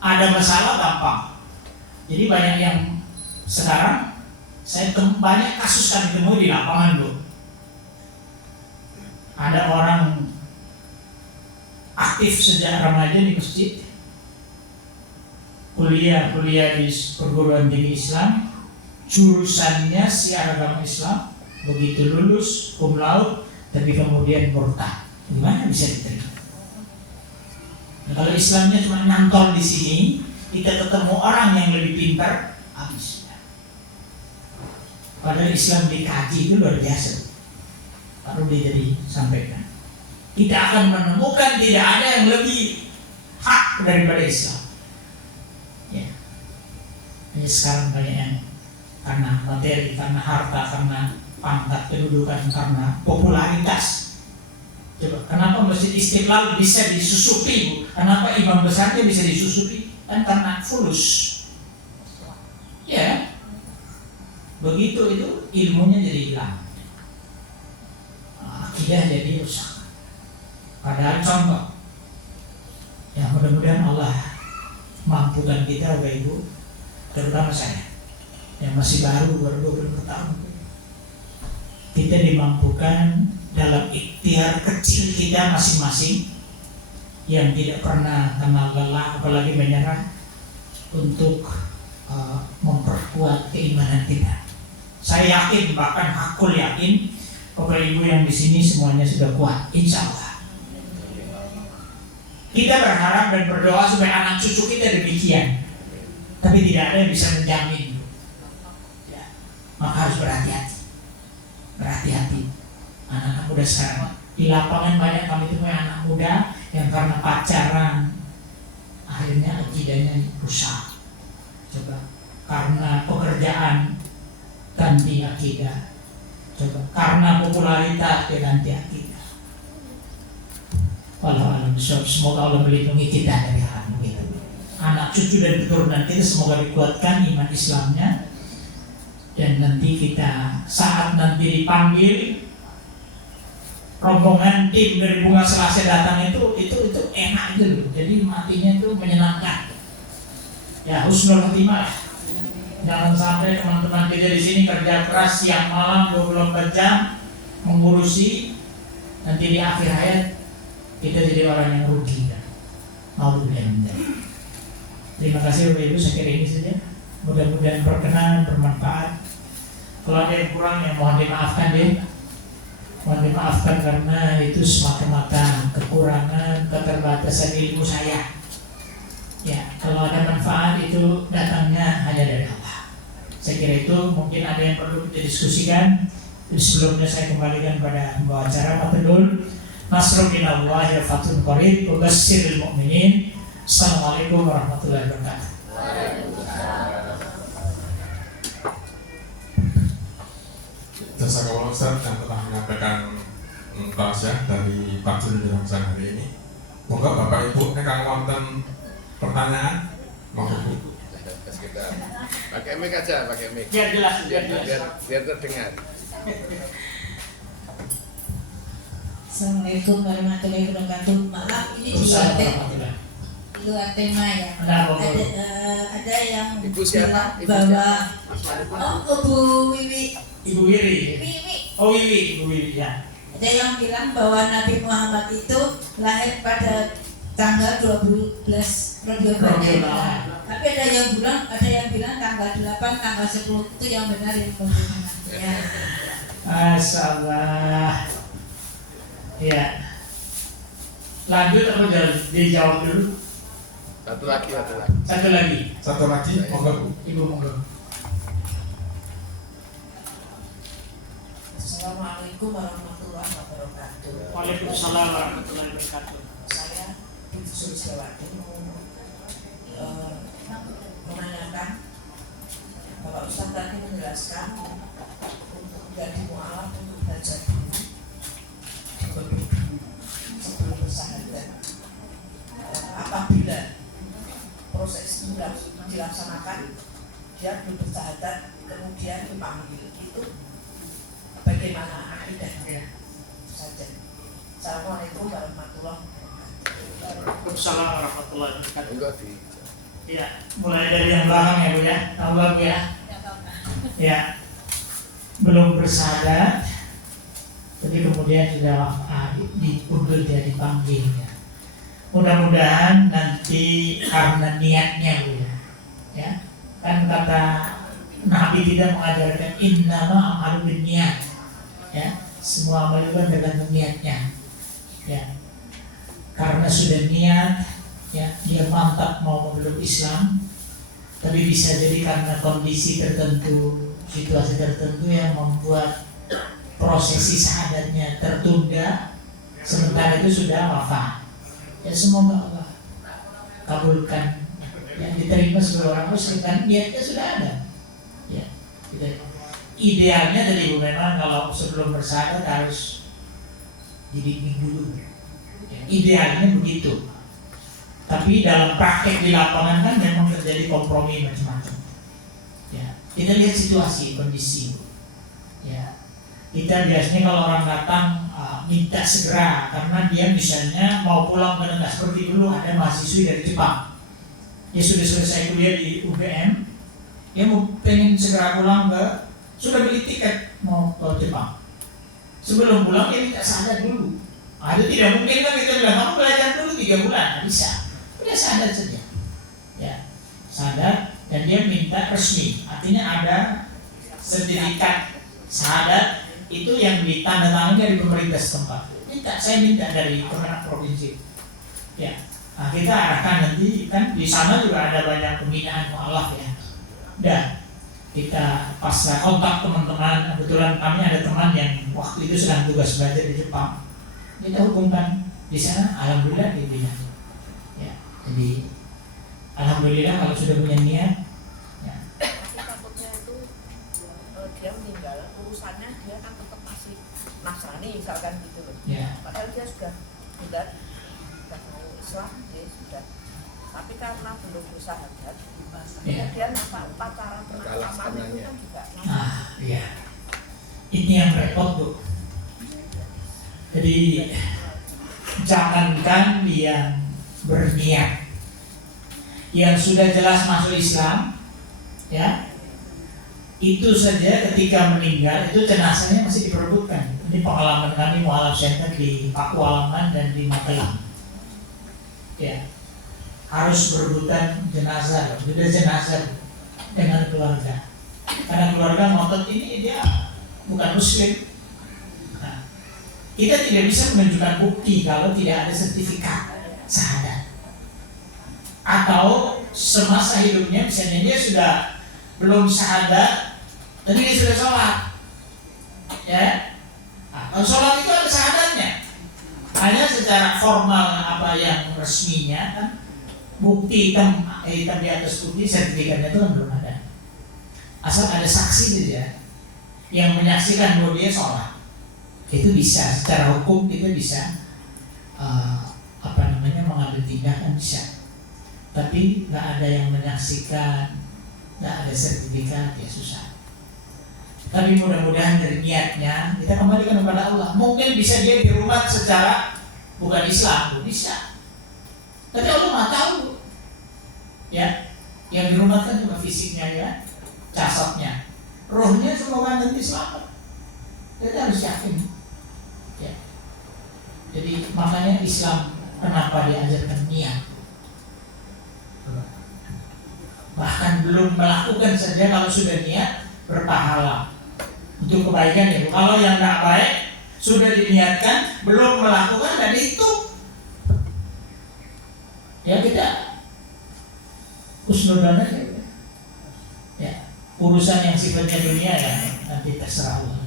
Ada masalah gampang. Jadi banyak yang sekarang saya banyak kasus kami temui di lapangan loh. Ada orang aktif sejak remaja di masjid, kuliah di perguruan tinggi Islam, jurusannya syiar agama Islam, begitu lulus cum laude, tapi kemudian murtad. Gimana bisa diterima? Nah, kalau Islamnya cuma nantol di sini, kita ketemu orang yang lebih pintar, habis. Padahal Islam dikaji itu luar biasa. Baru dia jadi sampaikan. Kita akan menemukan tidak ada yang lebih hak daripada Islam. Ya. Ini sekarang banyak yang karena materi, karena harta, karena pangkat, kedudukan, karena popularitas. Coba, kenapa Masjid Istiqlal bisa disusupi, Bu? Kenapa imam besarnya bisa disusupi? Kan karena fulus. Ya. Begitu itu ilmunya jadi hilang. Akidah jadi rusak. Padahal contoh. Ya mudah-mudahan Allah mampukan kita Bapak Ibu, terutama saya yang masih baru 20 tahun. Kita dimampukan dalam ikhtiar kecil kita masing-masing yang tidak pernah kenal lelah apalagi menyerah untuk memperkuat keimanan kita. Saya yakin, bahkan hakul yakin, Bapak Ibu yang di sini semuanya sudah kuat, insya Allah. Kita berharap dan berdoa supaya anak cucu kita demikian, tapi tidak ada yang bisa menjamin. Ya, maka harus berhati-hati. Anak-anak muda sekarang di lapangan banyak kami temui anak muda yang karena pacaran akhirnya akidahnya rusak. Coba karena pekerjaan ganti akidah. Coba karena popularitas dia ganti akidah. Wallahualam. Semoga Allah melindungi kita dari hal itu. Anak cucu dan keturunan kita semoga dikuatkan iman Islamnya, dan nanti kita saat nanti dipanggil rombongan tim dari Bunga Selasih datang itu enak itu loh. Jadi matinya itu menyenangkan. Ya husnul khotimah. Jangan sampai teman-teman kita di sini kerja keras siang malam 24 jam mengurusi, nanti di akhir hayat kita jadi orang yang rugi. Terima kasih Bapak Ibu, saya kira ini saja. Mudah-mudahan berkenan, bermanfaat. Kalau ada yang kurang ya mohon dimaafkan deh. Mohon dimaafkan karena itu semata-mata kekurangan, keterbatasan ilmu saya. Ya, kalau ada manfaat itu datangnya hanya dari Allah. Saya kira itu mungkin ada yang perlu kita diskusikan. Sebelumnya saya kembalikan pada pembawa acara Matadul. Nasrun minallahi wa fathun qarib wa basyiril mu'minin. Assalamualaikum warahmatullahi wabarakatuh. Jazakallah Ustaz yang telah menyampaikan tausiah dari Pak Juri Ramzan hari ini. Moga Bapak Ibu nekang wonten pertanyaan, monggo Bu. Kita pakai mic aja, pakai mic. Biar jelas, biar terdengar. Assalamualaikum warahmatullahi wabarakatuh. Maaf, ini juga di luar tema ya. Nah, Ada yang Ibu siapa? Ibu bahwa Bu Wiwi, Ibu Wiri. Wiwi. Oh Wiwi, Ibu Wiwi ya. Ada yang bilang bahwa Nabi Muhammad itu lahir pada tanggal 12 Rabiul Awal. Tapi ada yang bilang tanggal 8, tanggal 10 itu yang benar yang benar. Ya. Masya Allah. Ya. Lanjut atau dijawab dulu? Satu lagi. Satu lagi, monggo Bu. Ibu monggo. Assalamualaikum warahmatullahi wabarakatuh. Waalaikumsalam warahmatullahi wabarakatuh. Saya Ibu Sulistiawati menanyakan Bapak Ustaz tadi menjelaskan untuk menjadi mu'alaf untuk belajar dulu sebelum bersahadat. Apabila proses itu dilaksanakan, dia belum bersahadat, kemudian dipanggil, itu bagaimana akidahnya saja. Assalamualaikum warahmatullahi wabarakatuh. Waalaikumsalam warahmatullahi wabarakatuh. Enggak di. Ya, mulai dari yang belakang ya Bu ya. Tahu Bu ya? Ya. Belum bersahadat, tapi kemudian sudah diundur dia dipanggil ya. Mudah-mudahan nanti karena niatnya Bu ya. Ya. Kan kata Nabi tidak mengajarkan innama amalu binniyat. Ya, semua amal itu kan tergantung niatnya. Ya. Karena sudah niat, ya, dia mantap mau memeluk Islam, tapi bisa jadi karena kondisi tertentu, situasi tertentu yang membuat prosesi syahadatnya tertunda, sementara itu sudah wafat. Ya semoga Allah kabulkan, yang diterima sebagai orang muslim, kan niatnya sudah ada. Ya, gitu. Idealnya tadi Bu memang kalau sebelum bersyahadat harus dibimbing dulu. Ya, idealnya begitu. Tapi dalam praktek di lapangan kan memang terjadi kompromi macam-macam. Ya, kita lihat situasi, kondisi. Ya, kita biasanya kalau orang datang minta segera karena dia misalnya mau pulang ke negara, seperti dulu ada mahasiswi dari Jepang. Dia sudah selesai kuliah di UGM, dia mau pengen segera pulang sudah beli tiket mau ke Jepang. Sebelum pulang dia minta sadar dulu. Itu tidak mungkin kan kita bilang kamu belajar dulu 3 bulan, nggak bisa. Dia sadar saja, ya sadar, dan dia minta resmi, artinya ada sertifikat syahadat itu yang ditandatangani dari pemerintah setempat. Saya minta dari Kemenak provinsi. Ya, nah, kita arahkan nanti kan di sana juga ada banyak pembinaan mu'alaf ya. Dan kita pas kontak teman-teman, kebetulan kami ada teman yang waktu itu sedang tugas belajar di Jepang. Kita hukumkan di sana, alhamdulillah dibina. Ya, jadi alhamdulillah kalau sudah punya niat. Ya. Tapi takutnya itu dia meninggal, urusannya dia kan tetap masih Nasrani misalkan gitu loh. Ya. Padahal dia sudah mau Islam, dia sudah. Tapi karena belum bersahadat, kemudian pacaran pertama itu kan juga. Iya. Ini yang repot Bu. Jadi jangankan yang berniat, yang sudah jelas masuk Islam, ya, itu saja ketika meninggal itu jenazahnya masih diperebutkan. Ini pengalaman kami mu'alaf center di Pakualaman dan di Magelang. Ya, harus berebutan jenazah, beda jenazah dengan keluarga. Karena keluarga ngotot ini dia bukan Muslim. Nah, kita tidak bisa menunjukkan bukti kalau tidak ada sertifikat syahadat. Atau semasa hidupnya misalnya dia sudah belum syahadat, tapi dia sudah sholat, ya. Nah, sholat itu ada syahadatnya. Hanya secara formal apa yang resminya kan bukti hitam di atas putih sertifikatnya itu kan belum ada. Asal ada saksi saja yang menyaksikan bahwa dia sholat, itu bisa secara hukum kita bisa mengambil tindakan bisa. Tapi nggak ada yang menyaksikan, nggak ada sertifikat, ya susah. Tapi mudah-mudahan dari niatnya kita kembalikan kepada Allah. Mungkin bisa dia dirumat secara bukan Islam, bisa. Tapi Allah nggak tahu. Ya, yang di rumah kan cuma fisiknya ya, jasadnya, rohnya semoga nanti selamat. Kita harus yakin. Ya. Jadi makanya Islam kenapa diajarkan niat? Bahkan belum melakukan saja kalau sudah niat berpahala untuk kebaikan ya. Kalau yang tidak baik sudah diniatkan belum melakukan dan itu ya kita husnudzon aja. Ya, urusan yang sifatnya dunia ya nanti terserah Allah.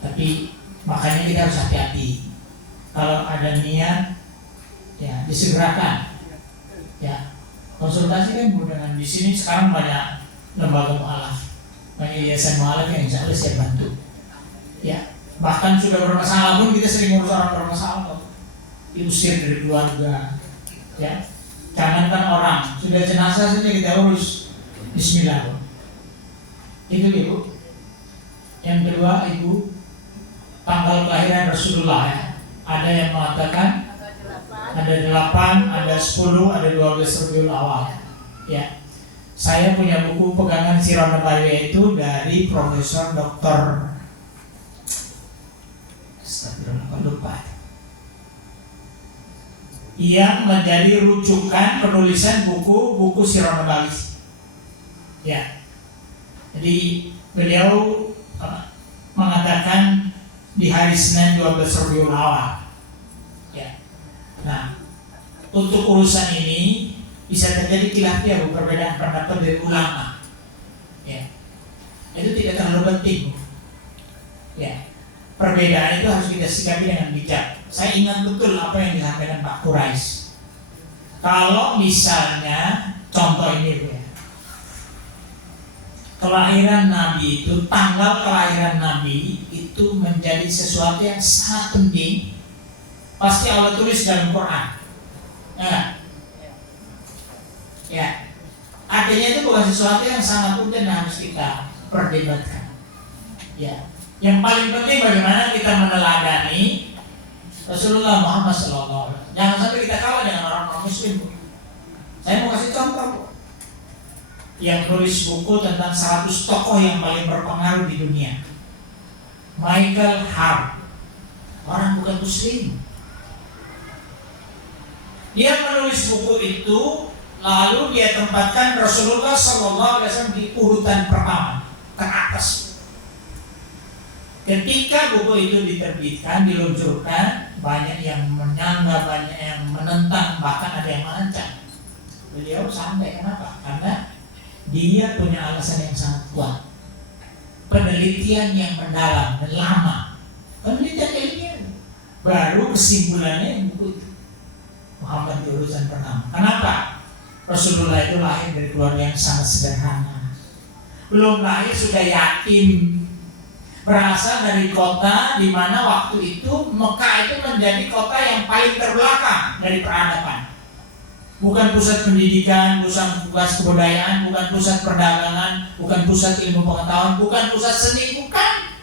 Tapi makanya kita harus hati-hati. Kalau ada niat ya disegerakan. Ya, konsultasi kan dengan di sini sekarang banyak lembaga mualaf, banyak yayasan mualaf yang insya Allah siap bantu. Ya, bahkan sudah bermasalah pun kita sering urus orang bermasalah kok. Diusir dari keluarga. Ya, jangankan orang, sudah jenazah saja kita urus. Bismillah. Itu Ibu. Yang kedua Ibu, tanggal kelahiran Rasulullah ya. Ada yang mengatakan ada 8, ada 10, ada 12 Rabiul Awal. Ya. Saya punya buku pegangan Sirah Nabawiyah itu dari Profesor Dr. lupa. Yang menjadi rujukan penulisan buku Sirah Nabawiyah. Ya. Jadi beliau mengatakan di hari Senin 12 Rabiul Awal. Ya. Nah, untuk urusan ini bisa terjadi khilafiyah, perbedaan pendapat dari ulama. Ya. Itu tidak terlalu penting. Ya. Perbedaan itu harus kita sikapi dengan bijak. Saya ingat betul apa yang disampaikan Pak Quraisy. Kalau misalnya contoh ini Bu ya. Kelahiran Nabi itu, tanggal kelahiran Nabi itu menjadi sesuatu yang sangat penting. Pasti Allah tulis dalam Quran. Ya. Artinya itu bukan sesuatu yang sangat penting dan harus kita perdebatkan. Ya. Yang paling penting bagaimana kita meneladani Rasulullah Muhammad SAW. Jangan sampai kita kalah dengan orang-orang Muslim. Saya mau kasih contoh. Yang tulis buku tentang 100 tokoh yang paling berpengaruh di dunia. Michael Hart, orang bukan Muslim. Dia menulis buku itu, lalu dia tempatkan Rasulullah SAW di urutan pertama, teratas. Ketika buku itu diterbitkan, diluncurkan, banyak yang menyangga, banyak yang menentang, bahkan ada yang mengancam. Beliau santai, kenapa? Karena dia punya alasan yang sangat kuat, penelitian yang mendalam dan lama, penelitian ilmiah, baru kesimpulannya buku itu Muhammad di urutan pertama. Kenapa? Rasulullah itu lahir dari keluarga yang sangat sederhana, belum lahir sudah yatim, berasal dari kota di mana waktu itu Mekah itu menjadi kota yang paling terbelakang dari peradaban. Bukan pusat pendidikan, bukan pusat kebudayaan, bukan pusat perdagangan, bukan pusat ilmu pengetahuan, bukan pusat seni, bukan.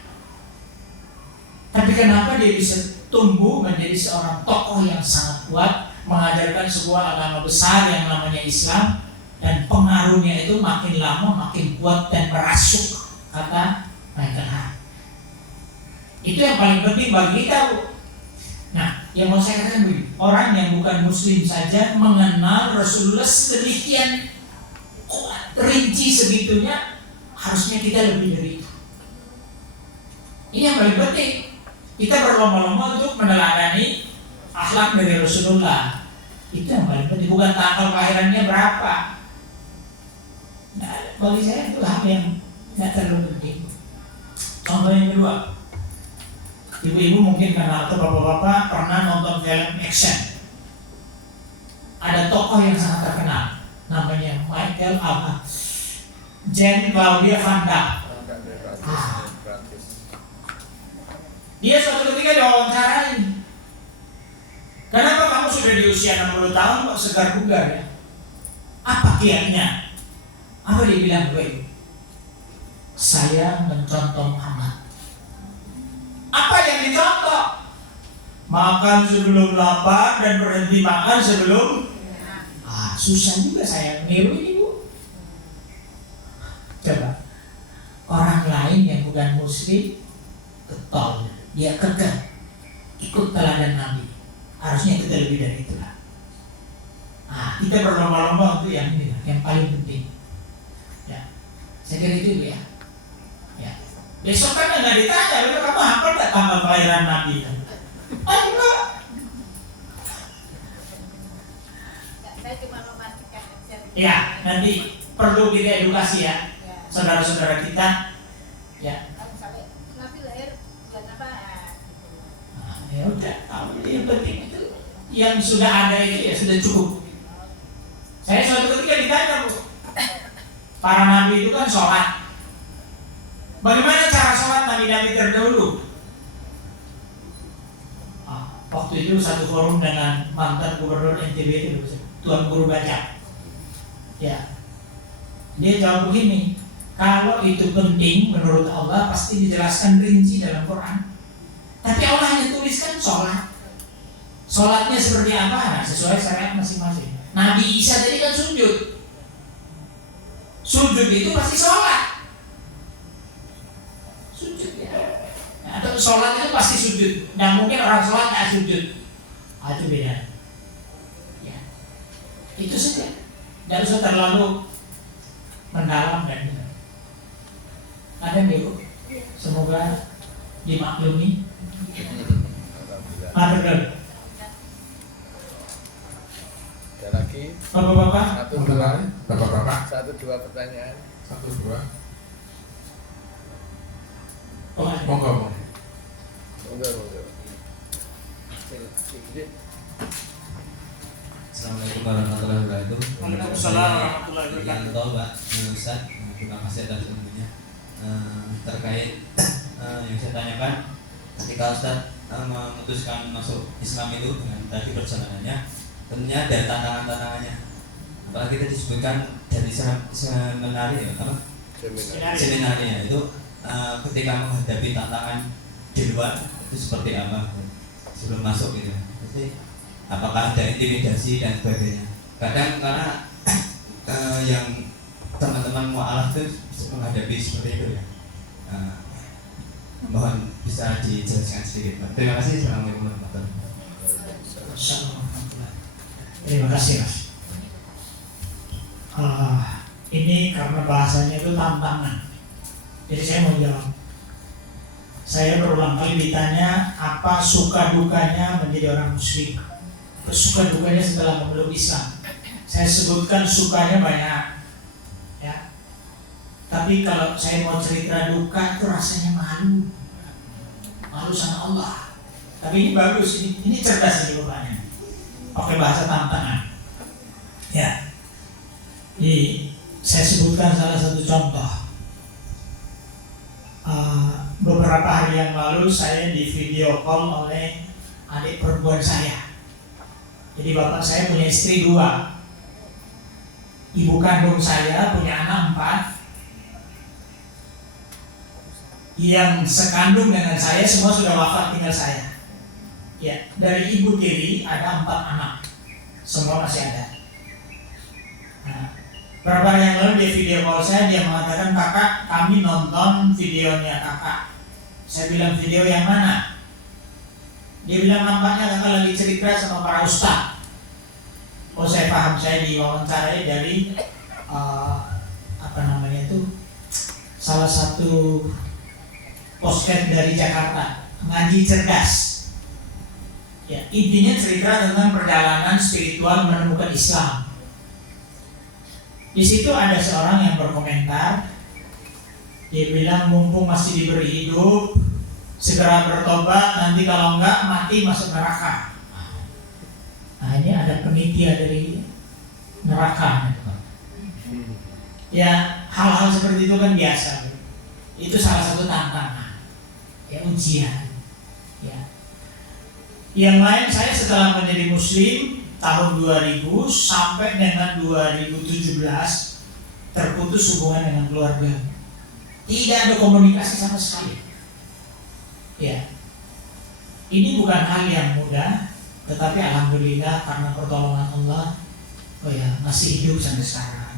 Tapi kenapa dia bisa tumbuh menjadi seorang tokoh yang sangat kuat, mengajarkan sebuah agama besar yang namanya Islam, dan pengaruhnya itu makin lama makin kuat dan merasuk, kata Michael Hart. Itu yang paling penting bagi kita, Bu. Nah, yang mau saya katakan begini, orang yang bukan Muslim saja mengenal Rasulullah sedemikian kuat, rinci segitunya, harusnya kita lebih dari itu. Ini yang paling penting. Kita berlomba-lomba untuk meneladani akhlak dari Rasulullah. Itu yang paling penting, bukan tanggal kelahirannya berapa. Nah, bagi saya itu hal yang tidak terlalu penting. Contoh yang kedua, ibu-ibu mungkin kenal atau bapak-bapak pernah nonton film action. Ada tokoh yang sangat terkenal, namanya Jean Claude Van Damme. Dia suatu ketika diwawancarain, kenapa kamu sudah di usia 60 tahun kok segar bugar ya? Apa kiatnya? Apa dia bilang gue? Saya mencontoh Muhammad. Apa yang dicontoh? Makan sebelum lapar dan berhenti makan sebelum susah juga saya meniru ini Bu. Coba orang lain yang bukan muslim getol, dia kekeh ikut teladan Nabi, harusnya kita lebih dari itulah. Nah, kita berlomba-lomba untuk yang ini, yang paling penting. Ya, saya kira itu ya. Ya, besok kan nggak ditanya, betul kamu hafal nggak tanggal kelahiran Nabi? Enggak. Saya cuma memastikan aja. Ya, nanti perlu kita edukasi ya, saudara-saudara kita. Ya, Kalau sampai Nabi lahir bulan apa? nah, ya udah, tahu yang penting itu yang sudah ada itu ya sudah cukup. Saya suatu ketika ditanya Bu, para nabi itu kan sholat. Bagaimana cara sholat nabi-nabi terdahulu? Waktu itu satu forum dengan mantan gubernur NTB itu, Tuan Guru Baca. Ya, dia jawab begini, kalau itu penting menurut Allah pasti dijelaskan rinci dalam Quran. Tapi Allah hanya tuliskan sholat. Sholatnya seperti apa? Nah, sesuai syariat masing-masing. Nabi Isa tadi kan sujud. Sujud itu pasti sholat. Sujud ya. Atau sholat itu pasti sujud. Nggak mungkin orang sholat nggak sujud. Itu beda. Ya, itu saja. Nggak usah terlalu mendalam dan ada Bu. Semoga dimaklumi. Ada lagi Bapak-bapak. satu dua pertanyaan. Satu dua. Oh, Monggo. Monggo. Assalamualaikum warahmatullahi wabarakatuh. Waalaikumsalam warahmatullahi wabarakatuh. Yanto Pak Ustaz, terima kasih atas ilmunya. Terkait yang saya tanyakan, ketika Ustaz memutuskan masuk Islam itu dengan tadi perjalanannya, tentunya ada tantangan-tantangannya. Apalagi kita disebutkan dari seminari ya, apa? Seminari ya, itu ketika menghadapi tantangan di luar itu seperti apa sebelum masuk gitu. Jadi apakah ada intimidasi dan sebagainya. Kadang karena yang teman-teman mu'alaf itu menghadapi seperti itu ya. Mohon bisa dijelaskan sedikit Pak. Terima kasih. Assalamualaikum warahmatullahi wabarakatuh. Terima kasih Mas. Ini karena bahasanya itu tantangan, jadi saya mau jawab. Saya berulang kali ditanya apa suka dukanya menjadi orang muslim, suka dukanya setelah memeluk Islam. Saya sebutkan sukanya banyak, ya. Tapi kalau saya mau cerita duka itu rasanya malu sama Allah. Tapi ini bagus, ini cerdas ini bapaknya. Pakai bahasa tantangan. Ya. Jadi saya sebutkan salah satu contoh. Beberapa hari yang lalu saya di video call oleh adik perempuan saya. Jadi bapak saya punya istri 2. Ibu kandung saya punya anak 4. Yang sekandung dengan saya semua sudah wafat, tinggal saya. Ya, dari ibu tiri ada 4 anak, semua masih ada. Nah, beberapa hari yang lalu di video call saya dia mengatakan, kakak kami nonton videonya kakak. Saya bilang video yang mana? Dia bilang nampaknya kakak lagi cerita sama para ustaz. Oh saya paham, saya diwawancarai dari salah satu podcast dari Jakarta, ngaji cerdas. Ya, intinya cerita tentang perjalanan spiritual menemukan Islam. Di situ ada seorang yang berkomentar, dia bilang mumpung masih diberi hidup, segera bertobat, nanti kalau enggak mati masuk neraka. Nah ini ada penitia dari neraka. Ya hal-hal seperti itu kan biasa. Itu salah satu tantangan, ya ujian. Ya. Yang lain saya setelah menjadi Muslim tahun 2000 sampai dengan 2017 terputus hubungan dengan keluarga. Tidak ada komunikasi sama sekali. Ya, ini bukan hal yang mudah, tetapi alhamdulillah karena pertolongan Allah oh ya masih hidup sampai sekarang.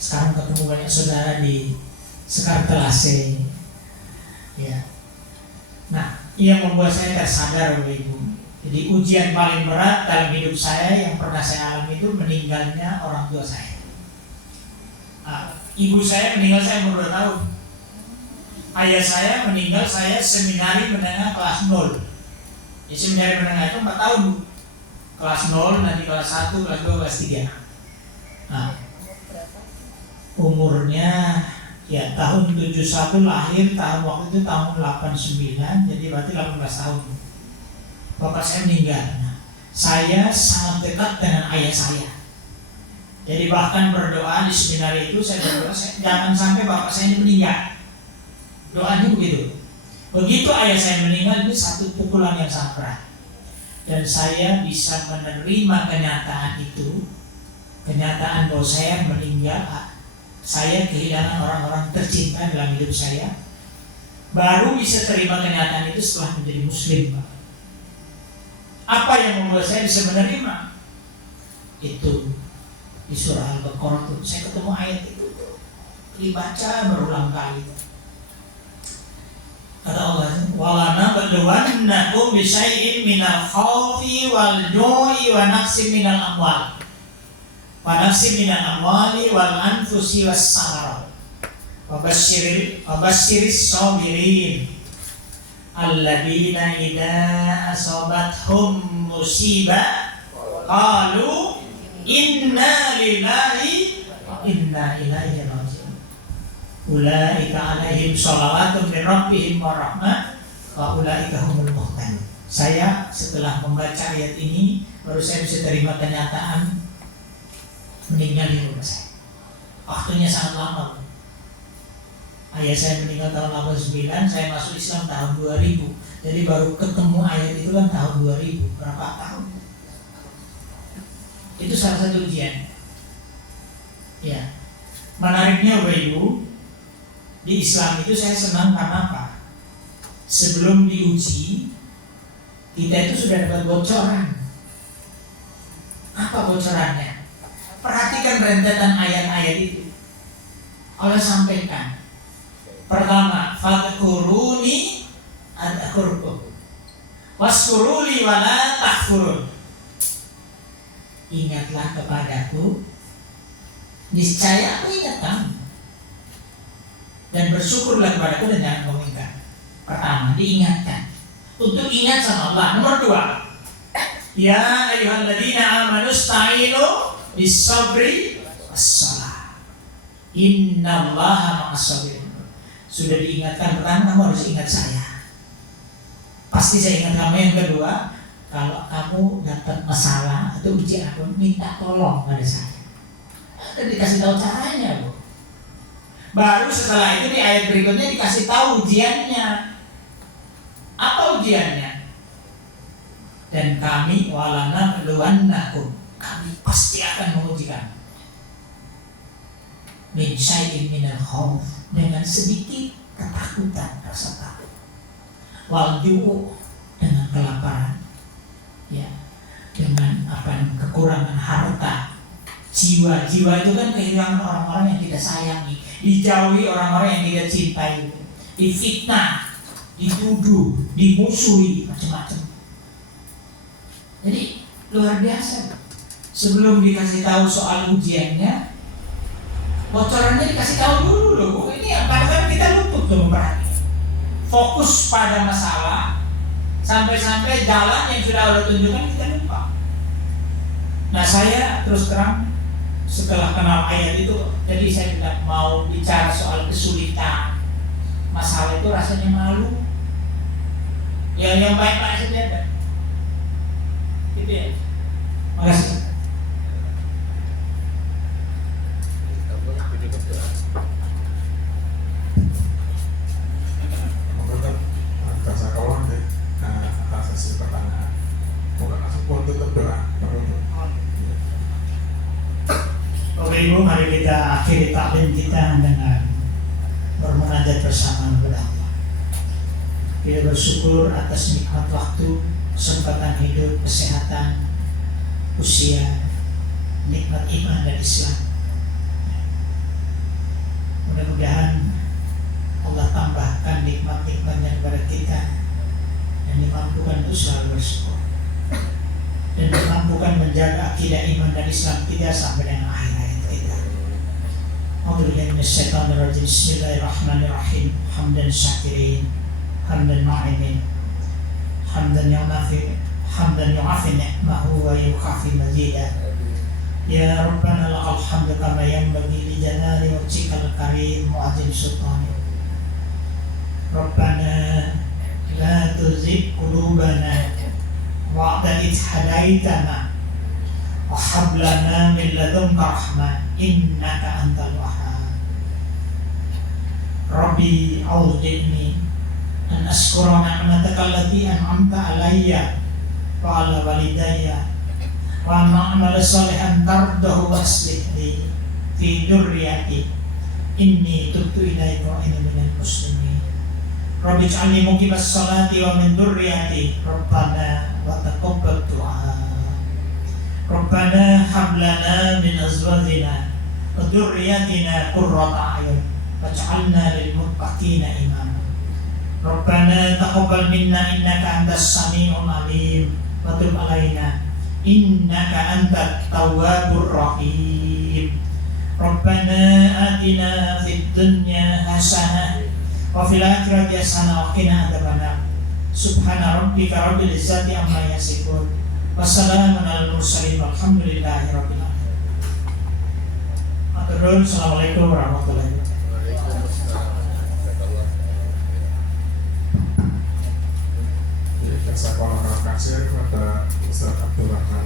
Sekarang ketemu banyak saudara di Sekar Telase. Ya. Nah, yang membuat saya tersadar Bapak Ibu. Jadi ujian paling berat dalam hidup saya yang pernah saya alami itu meninggalnya orang tua saya. Ibu saya meninggal saya umur 2 tahun. Ayah saya meninggal saya seminari menengah kelas 0. Ya, seminari menengah itu 4 tahun. Kelas 0, nanti kelas 1, kelas 2, kelas 3. Nah, umurnya ya tahun 71 lahir, tahun waktu itu tahun 89, jadi berarti 18 tahun. Bapak saya meninggal. Nah, saya sangat dekat dengan ayah saya. Jadi bahkan berdoa di seminari itu saya berdoa jangan sampai bapak saya ini meninggal. Doanya begitu. Begitu ayah saya meninggal itu satu pukulan yang sangat berat. Dan saya bisa menerima kenyataan itu, kenyataan bahwa saya meninggal, saya kehilangan orang-orang tercinta dalam hidup saya. Baru bisa terima kenyataan itu setelah menjadi Muslim, Pak. Apa yang membuat saya bisa menerima? Itu di surah Al-Baqarah itu saya ketemu ayat itu dibaca berulang kali. Kata Allah, "Walana badluwannakum bisyai'in minal khawfi wal ju'i wa naqsin minal amwal wa naqsin minal amwali wal anfusi was samarat wa basyiris sabirin alladzina idza asabathum musibah qalu inna lillahi wa inna ilaihi raji'un. Ulaika alaihim sholawatun min rabbihim wa rahmah wa ulaika humul muhtadun." Saya setelah membaca ayat ini baru saya bisa terima kenyataan meninggal di rumah saya. Waktunya sangat lama. Ayah saya meninggal tahun 89, saya masuk Islam tahun 2000. Jadi baru ketemu ayat itu kan tahun 2000. Berapa tahun? Itu salah satu ujian. Ya. Menariknya Bapak Ibu, di Islam itu saya senang karena apa? Sebelum diuji, kita itu sudah dapat bocoran. Apa bocorannya? Perhatikan rentetan ayat-ayat itu. Allah sampaikan. Pertama, fadkuruni adkurkum waskuruli wala takfurun. Ingatlah kepadaku, niscaya aku ingat kamu, dan bersyukurlah kepadaku dan jangan kamu ingkar. Pertama, diingatkan. Untuk ingat sama Allah. Nomor 2, ya ayyuhalladzina amanu ista'inu bis-sabri was-shalah. Innallaha ma'as-sabirin. Sudah diingatkan, pertama kamu harus ingat saya. Pasti saya ingat kamu. Yang kedua, kalau kamu dapat masalah atau ujian apa, minta tolong pada saya. Dan dikasih tahu caranya, Bu. Baru setelah itu di ayat berikutnya dikasih tahu ujiannya. Apa ujiannya? Dan kami walana luwannakum, kami pasti akan menguji kamu. Min syai'in minal khauf, dengan sedikit ketakutan, rasa takut. Wal ju', dengan kelaparan. Ya, dengan kekurangan harta. Jiwa itu kan kehilangan orang-orang yang kita sayangi, dijauhi orang-orang yang kita cintai, difitnah, dituduh, dimusuhi, macam-macam. Jadi luar biasa. Sebelum dikasih tahu soal ujiannya, bocorannya dikasih tahu dulu loh. Ini yang kadang-kadang kita luput tuh memperhatikan. Fokus pada masalah, sampai-sampai jalan yang sudah Allah tunjukkan kita lupa. Nah, saya terus terang setelah kenal ayat itu, jadi saya tidak mau bicara soal kesulitan. Masalah itu rasanya malu. Yang baik-baik saja ada. Gitu ya. Makasih. Atas hasil pertanyaan, bukan langsung tutup doa. Bapak Ibu, mari kita akhiri taklim kita dengan bermunajat bersama kepada Allah. Kita bersyukur atas nikmat waktu, kesempatan hidup, kesehatan, usia, nikmat iman dan Islam. Mudah-mudahan Allah tambahkan nikmat-nikmatnya kepada kita dan dimampukan untuk selalu bersyukur dan dimampukan menjaga akidah iman dan Islam kita sampai dengan akhir hayat kita. Bismillahirrahmanirrahim. Hamdan syakirin, hamdan ma'imin, hamdan yu'afi ni'mahu wa yukafi mazidah. Ya Rabbana lakal hamdu kama yanbaghi li jalali wajhikal karim wa azim sultanik. Rabbana la tuzigh qulubana ba'da idh hadaitana wa hab lana min ladunka rahmah innaka antal wahhab. Rabbi a'udzni an ashkura ni'mataka allati an'amta alayya wa ala walidayya wa na'mal salihan tardahu wa aslih li fi dzurriyyati inni tubtu ilaika wa inni minal muslimin. Rabbi ij'alni muqimas salati wa min dzurriyyati rabbana wa taqabbal du'a. Rabbana hab lana min azwajina wa dzurriyyatina qurrata a'yun waj'alna lil muttaqina imama. Rabbana taqabbal minna innaka antas samiul alim wa tub alaina innaka antat tawwabur rahim. Rabbana atina fid dunya hasanah wa fil akhirati hasanah wa qina adzabannar. Subhana rabbika rabbil izzati amma yasifun wa salamun alal mursalin walhamdulillahi rabbil alamin. Assalamualaikum warahmatullahi wabarakatuh. Saya terima kasih kepada Ustaz Abdurrahman